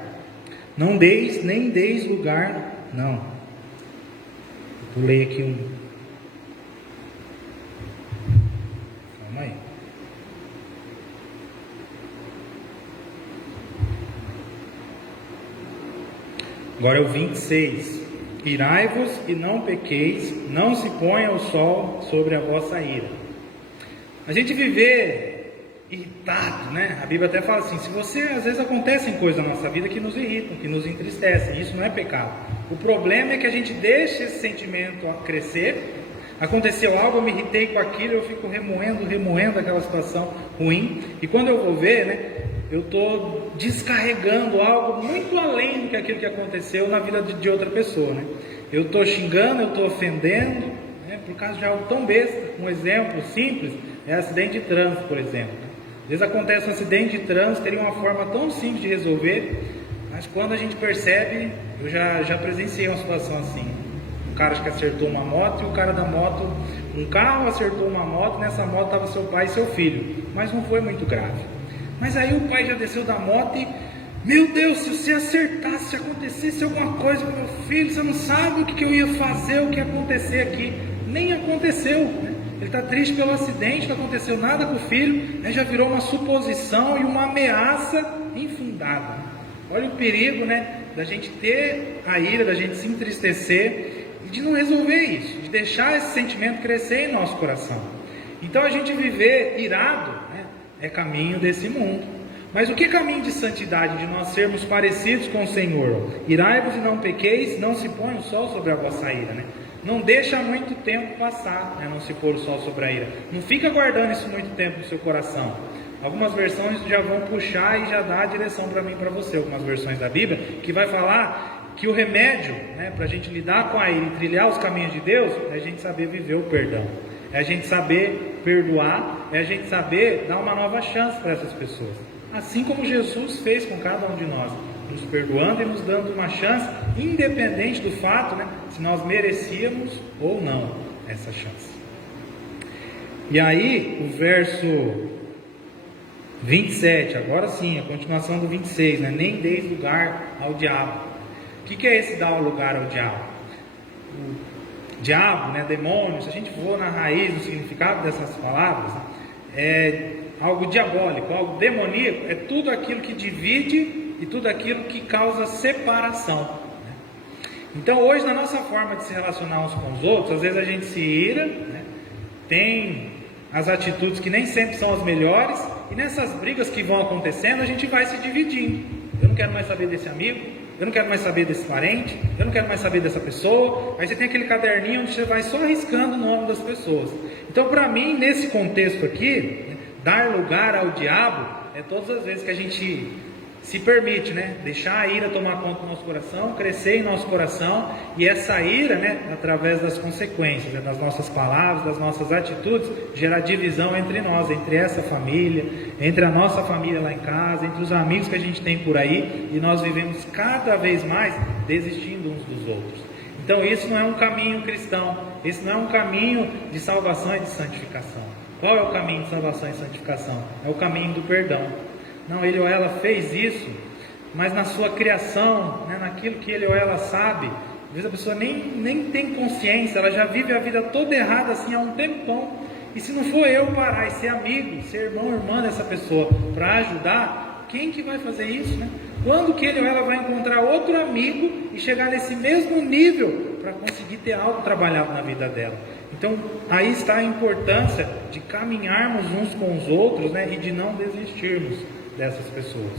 não deis, nem deis lugar, não. Vou ler aqui um. Calma aí. Agora é o 26. Irai-vos e não pequeis, não se ponha o sol sobre a vossa ira. A gente viver irritado, né? A Bíblia até fala assim, se você, às vezes acontecem coisas na nossa vida que nos irritam, que nos entristecem, isso não é pecado. O problema é que a gente deixa esse sentimento crescer, aconteceu algo, eu me irritei com aquilo, eu fico remoendo aquela situação ruim, e quando eu vou ver, né, eu estou descarregando algo muito além do que aquilo que aconteceu na vida de outra pessoa, né? Eu estou xingando, eu estou ofendendo, né, por causa de algo tão besta. Um exemplo simples é acidente de trânsito, por exemplo. Às vezes acontece um acidente de trânsito, teria uma forma tão simples de resolver, mas quando a gente percebe, eu já presenciei uma situação assim. cara que acertou uma moto e o cara da moto, um carro acertou uma moto, nessa moto estava seu pai e seu filho, mas não foi muito grave. Mas aí o pai já desceu da moto e, meu Deus, se você acertasse, se acontecesse alguma coisa com meu filho, você não sabe o que eu ia fazer, o que ia acontecer aqui. Nem aconteceu, né? Ele está triste pelo acidente, não aconteceu nada com o filho, né? Já virou uma suposição e uma ameaça infundada. Olha o perigo, né, da gente ter a ira, da gente se entristecer e de não resolver isso, de deixar esse sentimento crescer em nosso coração. Então a gente viver irado, né, é caminho desse mundo. Mas o que é caminho de santidade, de nós sermos parecidos com o Senhor? Irai-vos e não pequeis, não se põe o sol sobre a vossa ira, né? Não deixa muito tempo passar, né? Não se pôr o sol sobre a ira. Não fica guardando isso muito tempo no seu coração. Algumas versões já vão puxar e já dá a direção para mim e para você. Algumas versões da Bíblia que vai falar que o remédio, né, para a gente lidar com a ira e trilhar os caminhos de Deus, é a gente saber viver o perdão. É a gente saber perdoar, é a gente saber dar uma nova chance para essas pessoas. Assim como Jesus fez com cada um de nós, nos perdoando e nos dando uma chance, independente do fato, né, se nós merecíamos ou não essa chance. E aí, o verso 27, agora sim, a continuação do 26, né? Nem deis lugar ao diabo. O que é esse dar lugar ao diabo? O diabo, né, demônio, se a gente for na raiz do significado dessas palavras, né, é algo diabólico, algo demoníaco, é tudo aquilo que divide e tudo aquilo que causa separação, né? Então hoje, na nossa forma de se relacionar uns com os outros, às vezes a gente se ira, né, tem as atitudes que nem sempre são as melhores, e nessas brigas que vão acontecendo, a gente vai se dividindo. Eu não quero mais saber desse amigo, eu não quero mais saber desse parente, eu não quero mais saber dessa pessoa. Aí você tem aquele caderninho onde você vai só riscando o nome das pessoas. Então, para mim, nesse contexto aqui, né, dar lugar ao diabo é todas as vezes que a gente se permite, né, deixar a ira tomar conta do nosso coração, crescer em nosso coração, e essa ira, né, através das consequências, né, das nossas palavras, das nossas atitudes, gerar divisão entre nós, entre essa família, entre a nossa família lá em casa, entre os amigos que a gente tem por aí, e nós vivemos cada vez mais desistindo uns dos outros. Então isso não é um caminho cristão, esse não é um caminho de salvação e de santificação. Qual é o caminho de salvação e santificação? É o caminho do perdão. Não, ele ou ela fez isso, mas na sua criação, né, naquilo que ele ou ela sabe, às vezes a pessoa nem tem consciência, ela já vive a vida toda errada assim há um tempão. E se não for eu parar e ser amigo, ser irmão ou irmã dessa pessoa para ajudar, quem que vai fazer isso, né? Quando que ele ou ela vai encontrar outro amigo e chegar nesse mesmo nível para conseguir ter algo trabalhado na vida dela? Então, aí está a importância de caminharmos uns com os outros, né, e de não desistirmos dessas pessoas.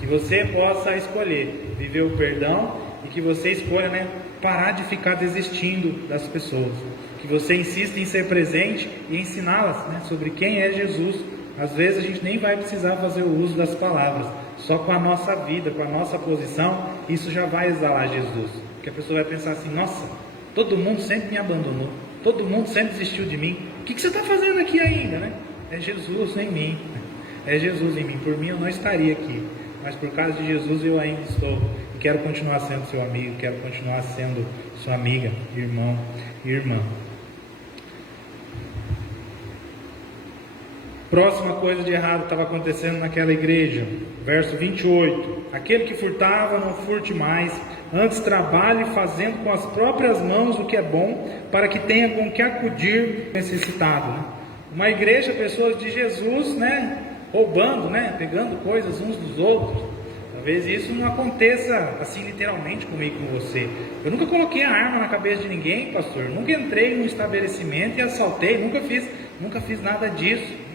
Que você possa escolher viver o perdão e que você escolha, né, parar de ficar desistindo das pessoas. Que você insista em ser presente e ensiná-las, né, sobre quem é Jesus. Às vezes a gente nem vai precisar fazer o uso das palavras, só com a nossa vida, com a nossa posição, isso já vai exalar Jesus. Porque a pessoa vai pensar assim: nossa, todo mundo sempre me abandonou, todo mundo sempre desistiu de mim, o que você está fazendo aqui ainda, né? É Jesus em mim, é Jesus em mim. Por mim eu não estaria aqui, mas por causa de Jesus eu ainda estou, e quero continuar sendo seu amigo, quero continuar sendo sua amiga, irmão e irmã. Próxima coisa de errado estava acontecendo naquela igreja, verso 28, aquele que furtava não furte mais, antes trabalhe fazendo com as próprias mãos o que é bom, para que tenha com que acudir necessitado, né? Uma igreja, pessoas de Jesus, né, roubando, né, pegando coisas uns dos outros. Talvez isso não aconteça assim literalmente comigo e com você. Eu nunca coloquei a arma na cabeça de ninguém, pastor, nunca entrei num estabelecimento e assaltei, nunca fiz nada disso.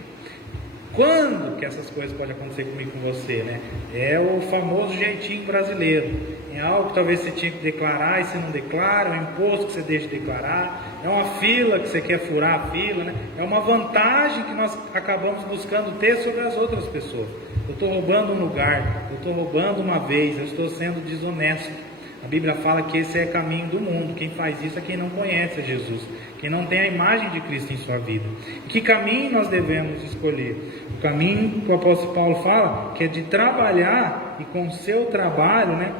Quando que essas coisas podem acontecer comigo e com você, né? É o famoso jeitinho brasileiro. É algo que talvez você tinha que declarar e você não declara, é um imposto que você deixa de declarar, é uma fila que você quer furar a fila, né? É uma vantagem que nós acabamos buscando ter sobre as outras pessoas. Eu estou roubando um lugar, eu estou roubando uma vez, eu estou sendo desonesto. A Bíblia fala que esse é o caminho do mundo. Quem faz isso é quem não conhece a Jesus, quem não tem a imagem de Cristo em sua vida. Que caminho nós devemos escolher? O caminho que o apóstolo Paulo fala, que é de trabalhar e com o seu trabalho, né,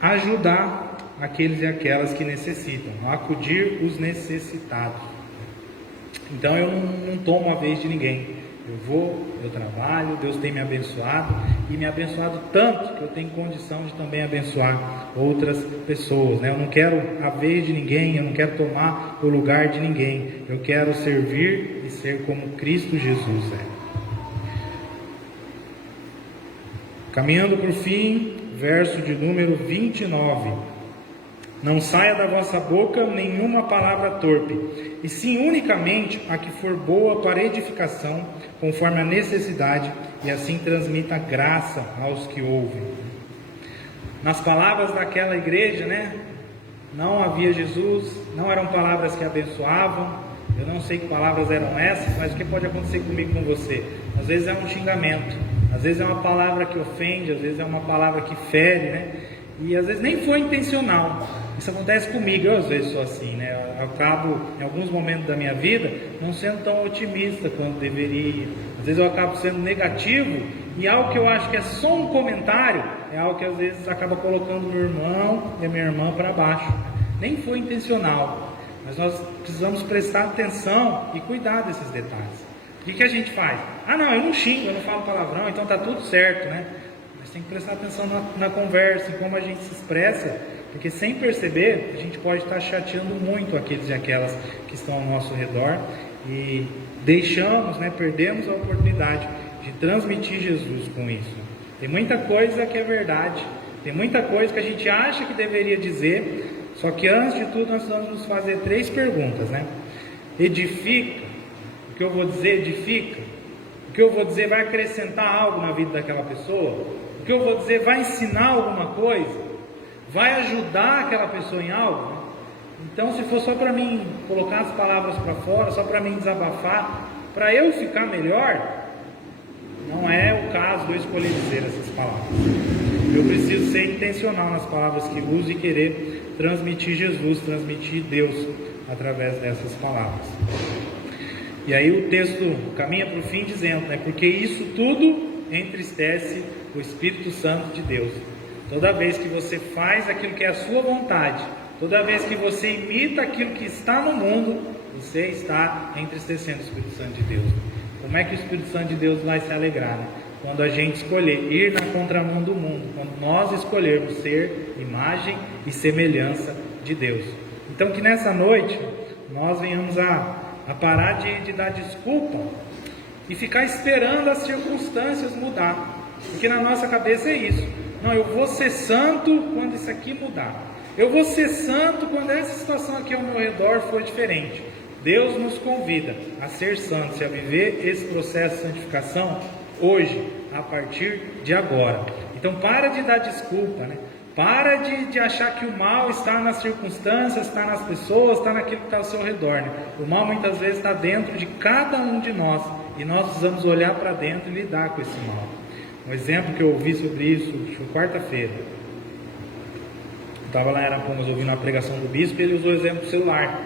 ajudar aqueles e aquelas que necessitam, a acudir os necessitados. Então eu não tomo a vez de ninguém. Eu trabalho, Deus tem me abençoado e me abençoado tanto que eu tenho condição de também abençoar outras pessoas, né? Eu não quero a vez de ninguém, eu não quero tomar o lugar de ninguém. Eu quero servir e ser como Cristo Jesus é. Caminhando para o fim, verso de número 29. Não saia da vossa boca nenhuma palavra torpe, e sim unicamente a que for boa para edificação, conforme a necessidade, e assim transmita graça aos que ouvem. Nas palavras daquela igreja, né? Não havia Jesus, não eram palavras que abençoavam. Eu não sei que palavras eram essas, mas o que pode acontecer comigo, com você? Às vezes é um xingamento, às vezes é uma palavra que ofende, às vezes é uma palavra que fere, né? E às vezes nem foi intencional. Isso acontece comigo, eu às vezes sou assim, né? Eu acabo, em alguns momentos da minha vida, não sendo tão otimista quanto deveria. Às vezes eu acabo sendo negativo, e algo que eu acho que é só um comentário, é algo que às vezes acaba colocando meu irmão e a minha irmã para baixo. Nem foi intencional, mas nós precisamos prestar atenção e cuidar desses detalhes. O que a gente faz? Ah não, eu não xingo, eu não falo palavrão, então tá tudo certo, né? Mas tem que prestar atenção na conversa, em como a gente se expressa, porque sem perceber, a gente pode estar chateando muito aqueles e aquelas que estão ao nosso redor, e deixamos, né, perdemos a oportunidade de transmitir Jesus com isso. Tem muita coisa que é verdade, tem muita coisa que a gente acha que deveria dizer, só que antes de tudo nós vamos nos fazer 3 perguntas, né? Edifica? O que eu vou dizer edifica? O que eu vou dizer vai acrescentar algo na vida daquela pessoa? O que eu vou dizer vai ensinar alguma coisa? Vai ajudar aquela pessoa em algo? Então, se for só para mim colocar as palavras para fora, só para mim desabafar, para eu ficar melhor, não é o caso de eu escolher dizer essas palavras. Eu preciso ser intencional nas palavras que uso e querer transmitir Jesus, transmitir Deus através dessas palavras. E aí o texto caminha para o fim dizendo, né? Porque isso tudo entristece o Espírito Santo de Deus. Toda vez que você faz aquilo que é a sua vontade, toda vez que você imita aquilo que está no mundo, você está entristecendo o Espírito Santo de Deus. Como é que o Espírito Santo de Deus vai se alegrar, né? Quando a gente escolher ir na contramão do mundo, quando nós escolhermos ser imagem e semelhança de Deus. Então que nessa noite nós venhamos a parar de dar desculpa e ficar esperando as circunstâncias mudar, porque na nossa cabeça é isso. Não, eu vou ser santo quando isso aqui mudar. Eu vou ser santo quando essa situação aqui ao meu redor for diferente. Deus nos convida a ser santos e a viver esse processo de santificação hoje, a partir de agora. Então para de dar desculpa, né? Para de achar que o mal está nas circunstâncias, está nas pessoas, está naquilo que está ao seu redor, né? O mal muitas vezes está dentro de cada um de nós, e nós precisamos olhar para dentro e lidar com esse mal. Um exemplo que eu ouvi sobre isso, foi quarta-feira. Eu estava lá em Arapongas ouvindo a pregação do bispo e ele usou o exemplo do celular.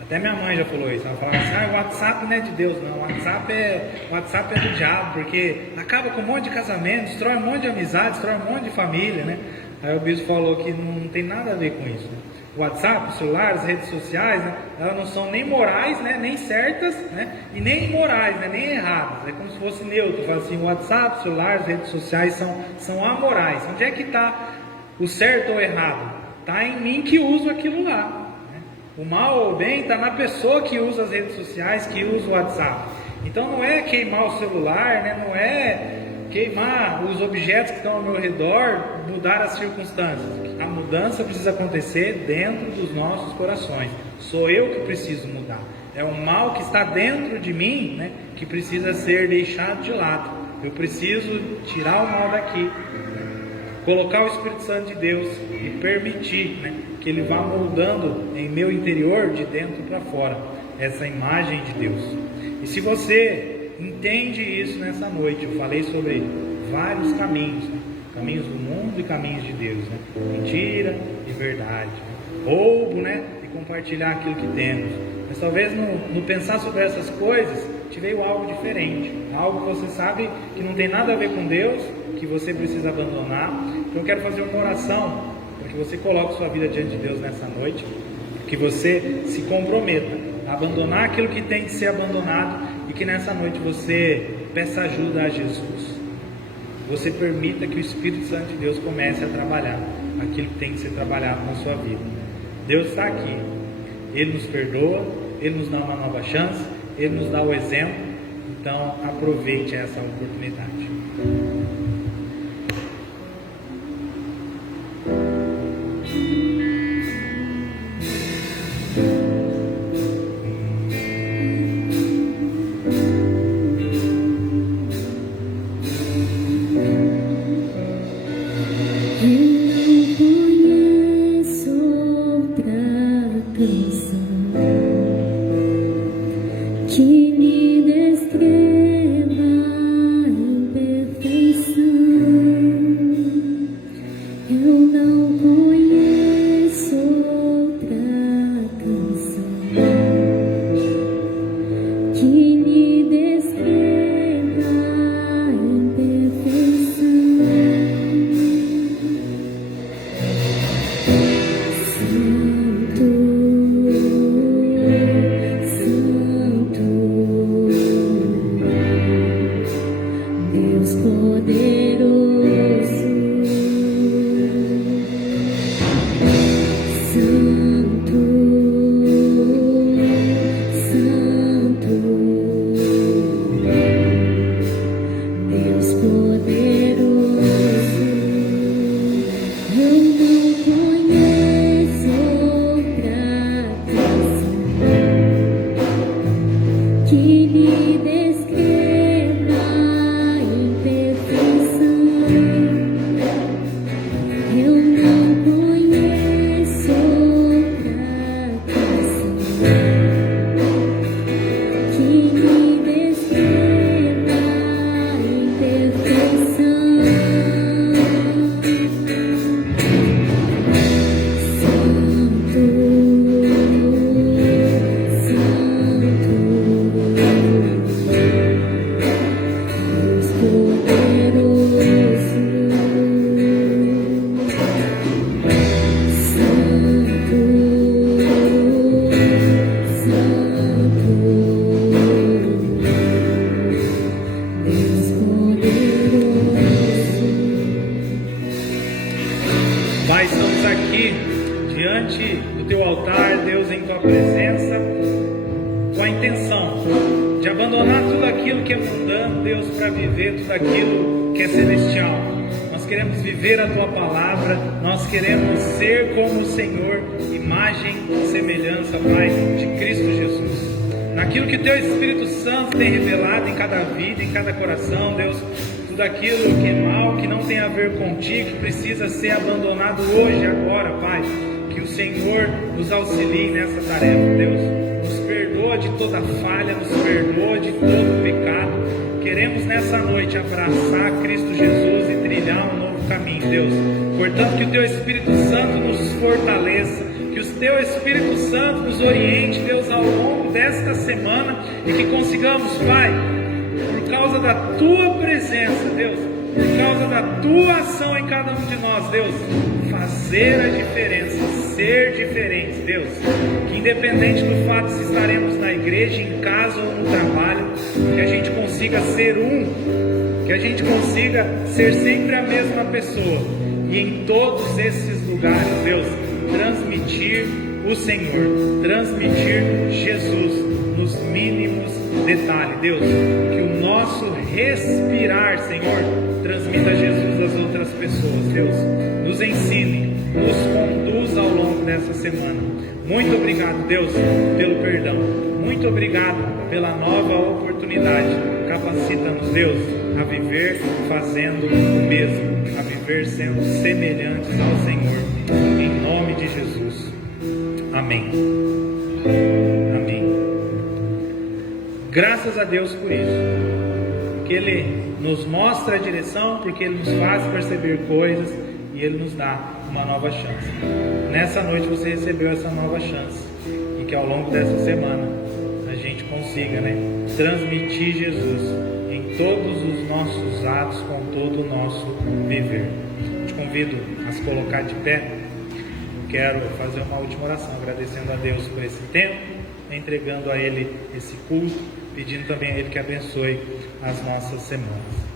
Até minha mãe já falou isso. Ela falava assim, o WhatsApp não é de Deus, não. O WhatsApp é do diabo, porque acaba com um monte de casamento, destrói um monte de amizade, destrói um monte de família, né? Aí o bispo falou que não tem nada a ver com isso, né? O WhatsApp, o celular, as redes sociais, né? Elas não são nem morais, né? Nem certas, né? E nem imorais, né? Nem erradas. É como se fosse neutro. Fala assim, o WhatsApp, o celular, as redes sociais são amorais. Onde é que está o certo ou errado? Está em mim que uso aquilo lá. O mal ou o bem está na pessoa que usa as redes sociais, que usa o WhatsApp. Então não é queimar o celular, né? Não é queimar os objetos que estão ao meu redor, mudar as circunstâncias. A mudança precisa acontecer dentro dos nossos corações. Sou eu que preciso mudar. É o mal que está dentro de mim, né, que precisa ser deixado de lado. Eu preciso tirar o mal daqui, colocar o Espírito Santo de Deus e permitir, né, que Ele vá moldando em meu interior, de dentro para fora, essa imagem de Deus. E se você entende isso nessa noite, eu falei sobre vários caminhos, né? Caminhos do mundo e caminhos de Deus, né? Mentira e verdade, roubo, né? E compartilhar aquilo que temos. Mas talvez no pensar sobre essas coisas te veio algo diferente, algo que você sabe que não tem nada a ver com Deus, que você precisa abandonar. Então eu quero fazer uma oração para que você coloque sua vida diante de Deus nessa noite, que você se comprometa a abandonar aquilo que tem que ser abandonado e que nessa noite você peça ajuda a Jesus. Você permita que o Espírito Santo de Deus comece a trabalhar aquilo que tem que ser trabalhado na sua vida. Deus está aqui, Ele nos perdoa, Ele nos dá uma nova chance, Ele nos dá o exemplo. Então aproveite essa oportunidade. Naquilo que Teu Espírito Santo tem revelado em cada vida, em cada coração, Deus, tudo aquilo que é mal, que não tem a ver contigo, que precisa ser abandonado hoje, agora, Pai, que o Senhor nos auxilie nessa tarefa, Deus, nos perdoa de toda falha, nos perdoa de todo pecado. Queremos nessa noite abraçar Cristo Jesus e trilhar um novo caminho, Deus, portanto que o Teu Espírito Santo nos fortaleça, que o Teu Espírito Santo nos oriente, Deus, ao longo desta semana e que consigamos, Pai, por causa da Tua presença, Deus, por causa da Tua ação em cada um de nós, Deus, fazer a diferença, ser diferentes, Deus, que independente do fato se estaremos na igreja, em casa ou no trabalho, que a gente consiga ser que a gente consiga ser sempre a mesma pessoa e em todos esses lugares, Deus, transmitir o Senhor, transmitir Jesus nos mínimos detalhes, Deus, que o nosso respirar, Senhor, transmita Jesus às outras pessoas, Deus, nos ensine, nos conduz ao longo dessa semana. Muito obrigado, Deus, pelo perdão, muito obrigado pela nova oportunidade. Capacita-nos, Deus, a viver fazendo o mesmo, a viver sendo semelhantes ao Senhor, em nome de Jesus. Amém. Amém. Graças a Deus por isso, porque Ele nos mostra a direção, porque Ele nos faz perceber coisas e Ele nos dá uma nova chance. Nessa noite você recebeu essa nova chance e que ao longo dessa semana a gente consiga, transmitir Jesus em todos os nossos atos, com todo o nosso viver. Te convido a se colocar de pé. quero fazer uma última oração, agradecendo a Deus por esse tempo, entregando a Ele esse culto, pedindo também a Ele que abençoe as nossas semanas.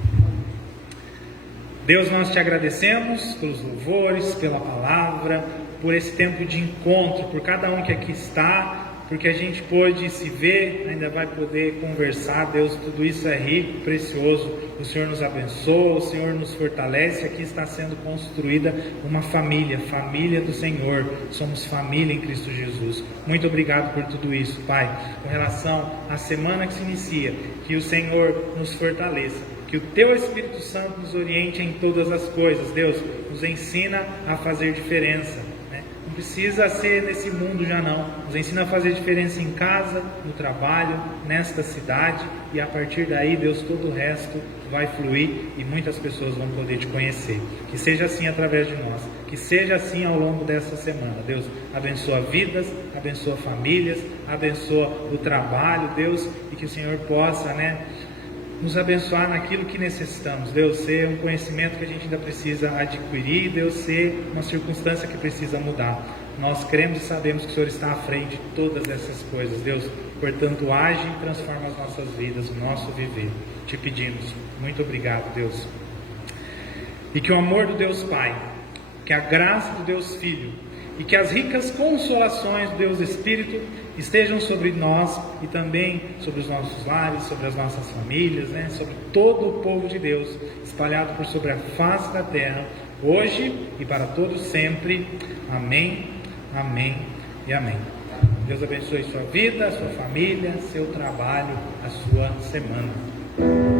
Deus, nós te agradecemos pelos louvores, pela palavra, por esse tempo de encontro, por cada um que aqui está, porque a gente pôde se ver, ainda vai poder conversar. Deus, tudo isso é rico, precioso. O Senhor nos abençoa, o Senhor nos fortalece. Aqui está sendo construída uma família, família do Senhor. Somos família em Cristo Jesus. Muito obrigado por tudo isso, Pai. Com relação à semana que se inicia, que o Senhor nos fortaleça, que o Teu Espírito Santo nos oriente em todas as coisas. Deus, nos ensina a fazer diferença. Não precisa ser nesse mundo já não. Nos ensina a fazer diferença em casa, no trabalho, nesta cidade, e a partir daí, Deus, todo o resto vai fluir e muitas pessoas vão poder te conhecer. Que seja assim através de nós, que seja assim ao longo dessa semana. Deus, abençoa vidas, abençoa famílias, abençoa o trabalho, Deus, e que o Senhor possa, nos abençoar naquilo que necessitamos. Deus, ser um conhecimento que a gente ainda precisa adquirir, Deus, ser uma circunstância que precisa mudar. Nós cremos e sabemos que o Senhor está à frente de todas essas coisas. Deus, portanto, age e transforma as nossas vidas, o nosso viver. Te pedimos. Muito obrigado, Deus. E que o amor do Deus Pai, que a graça do Deus Filho e que as ricas consolações do Deus Espírito estejam sobre nós e também sobre os nossos lares, sobre as nossas famílias, sobre todo o povo de Deus, espalhado por sobre a face da terra, hoje e para todos sempre. Amém, amém e amém. Deus abençoe sua vida, sua família, seu trabalho, a sua semana.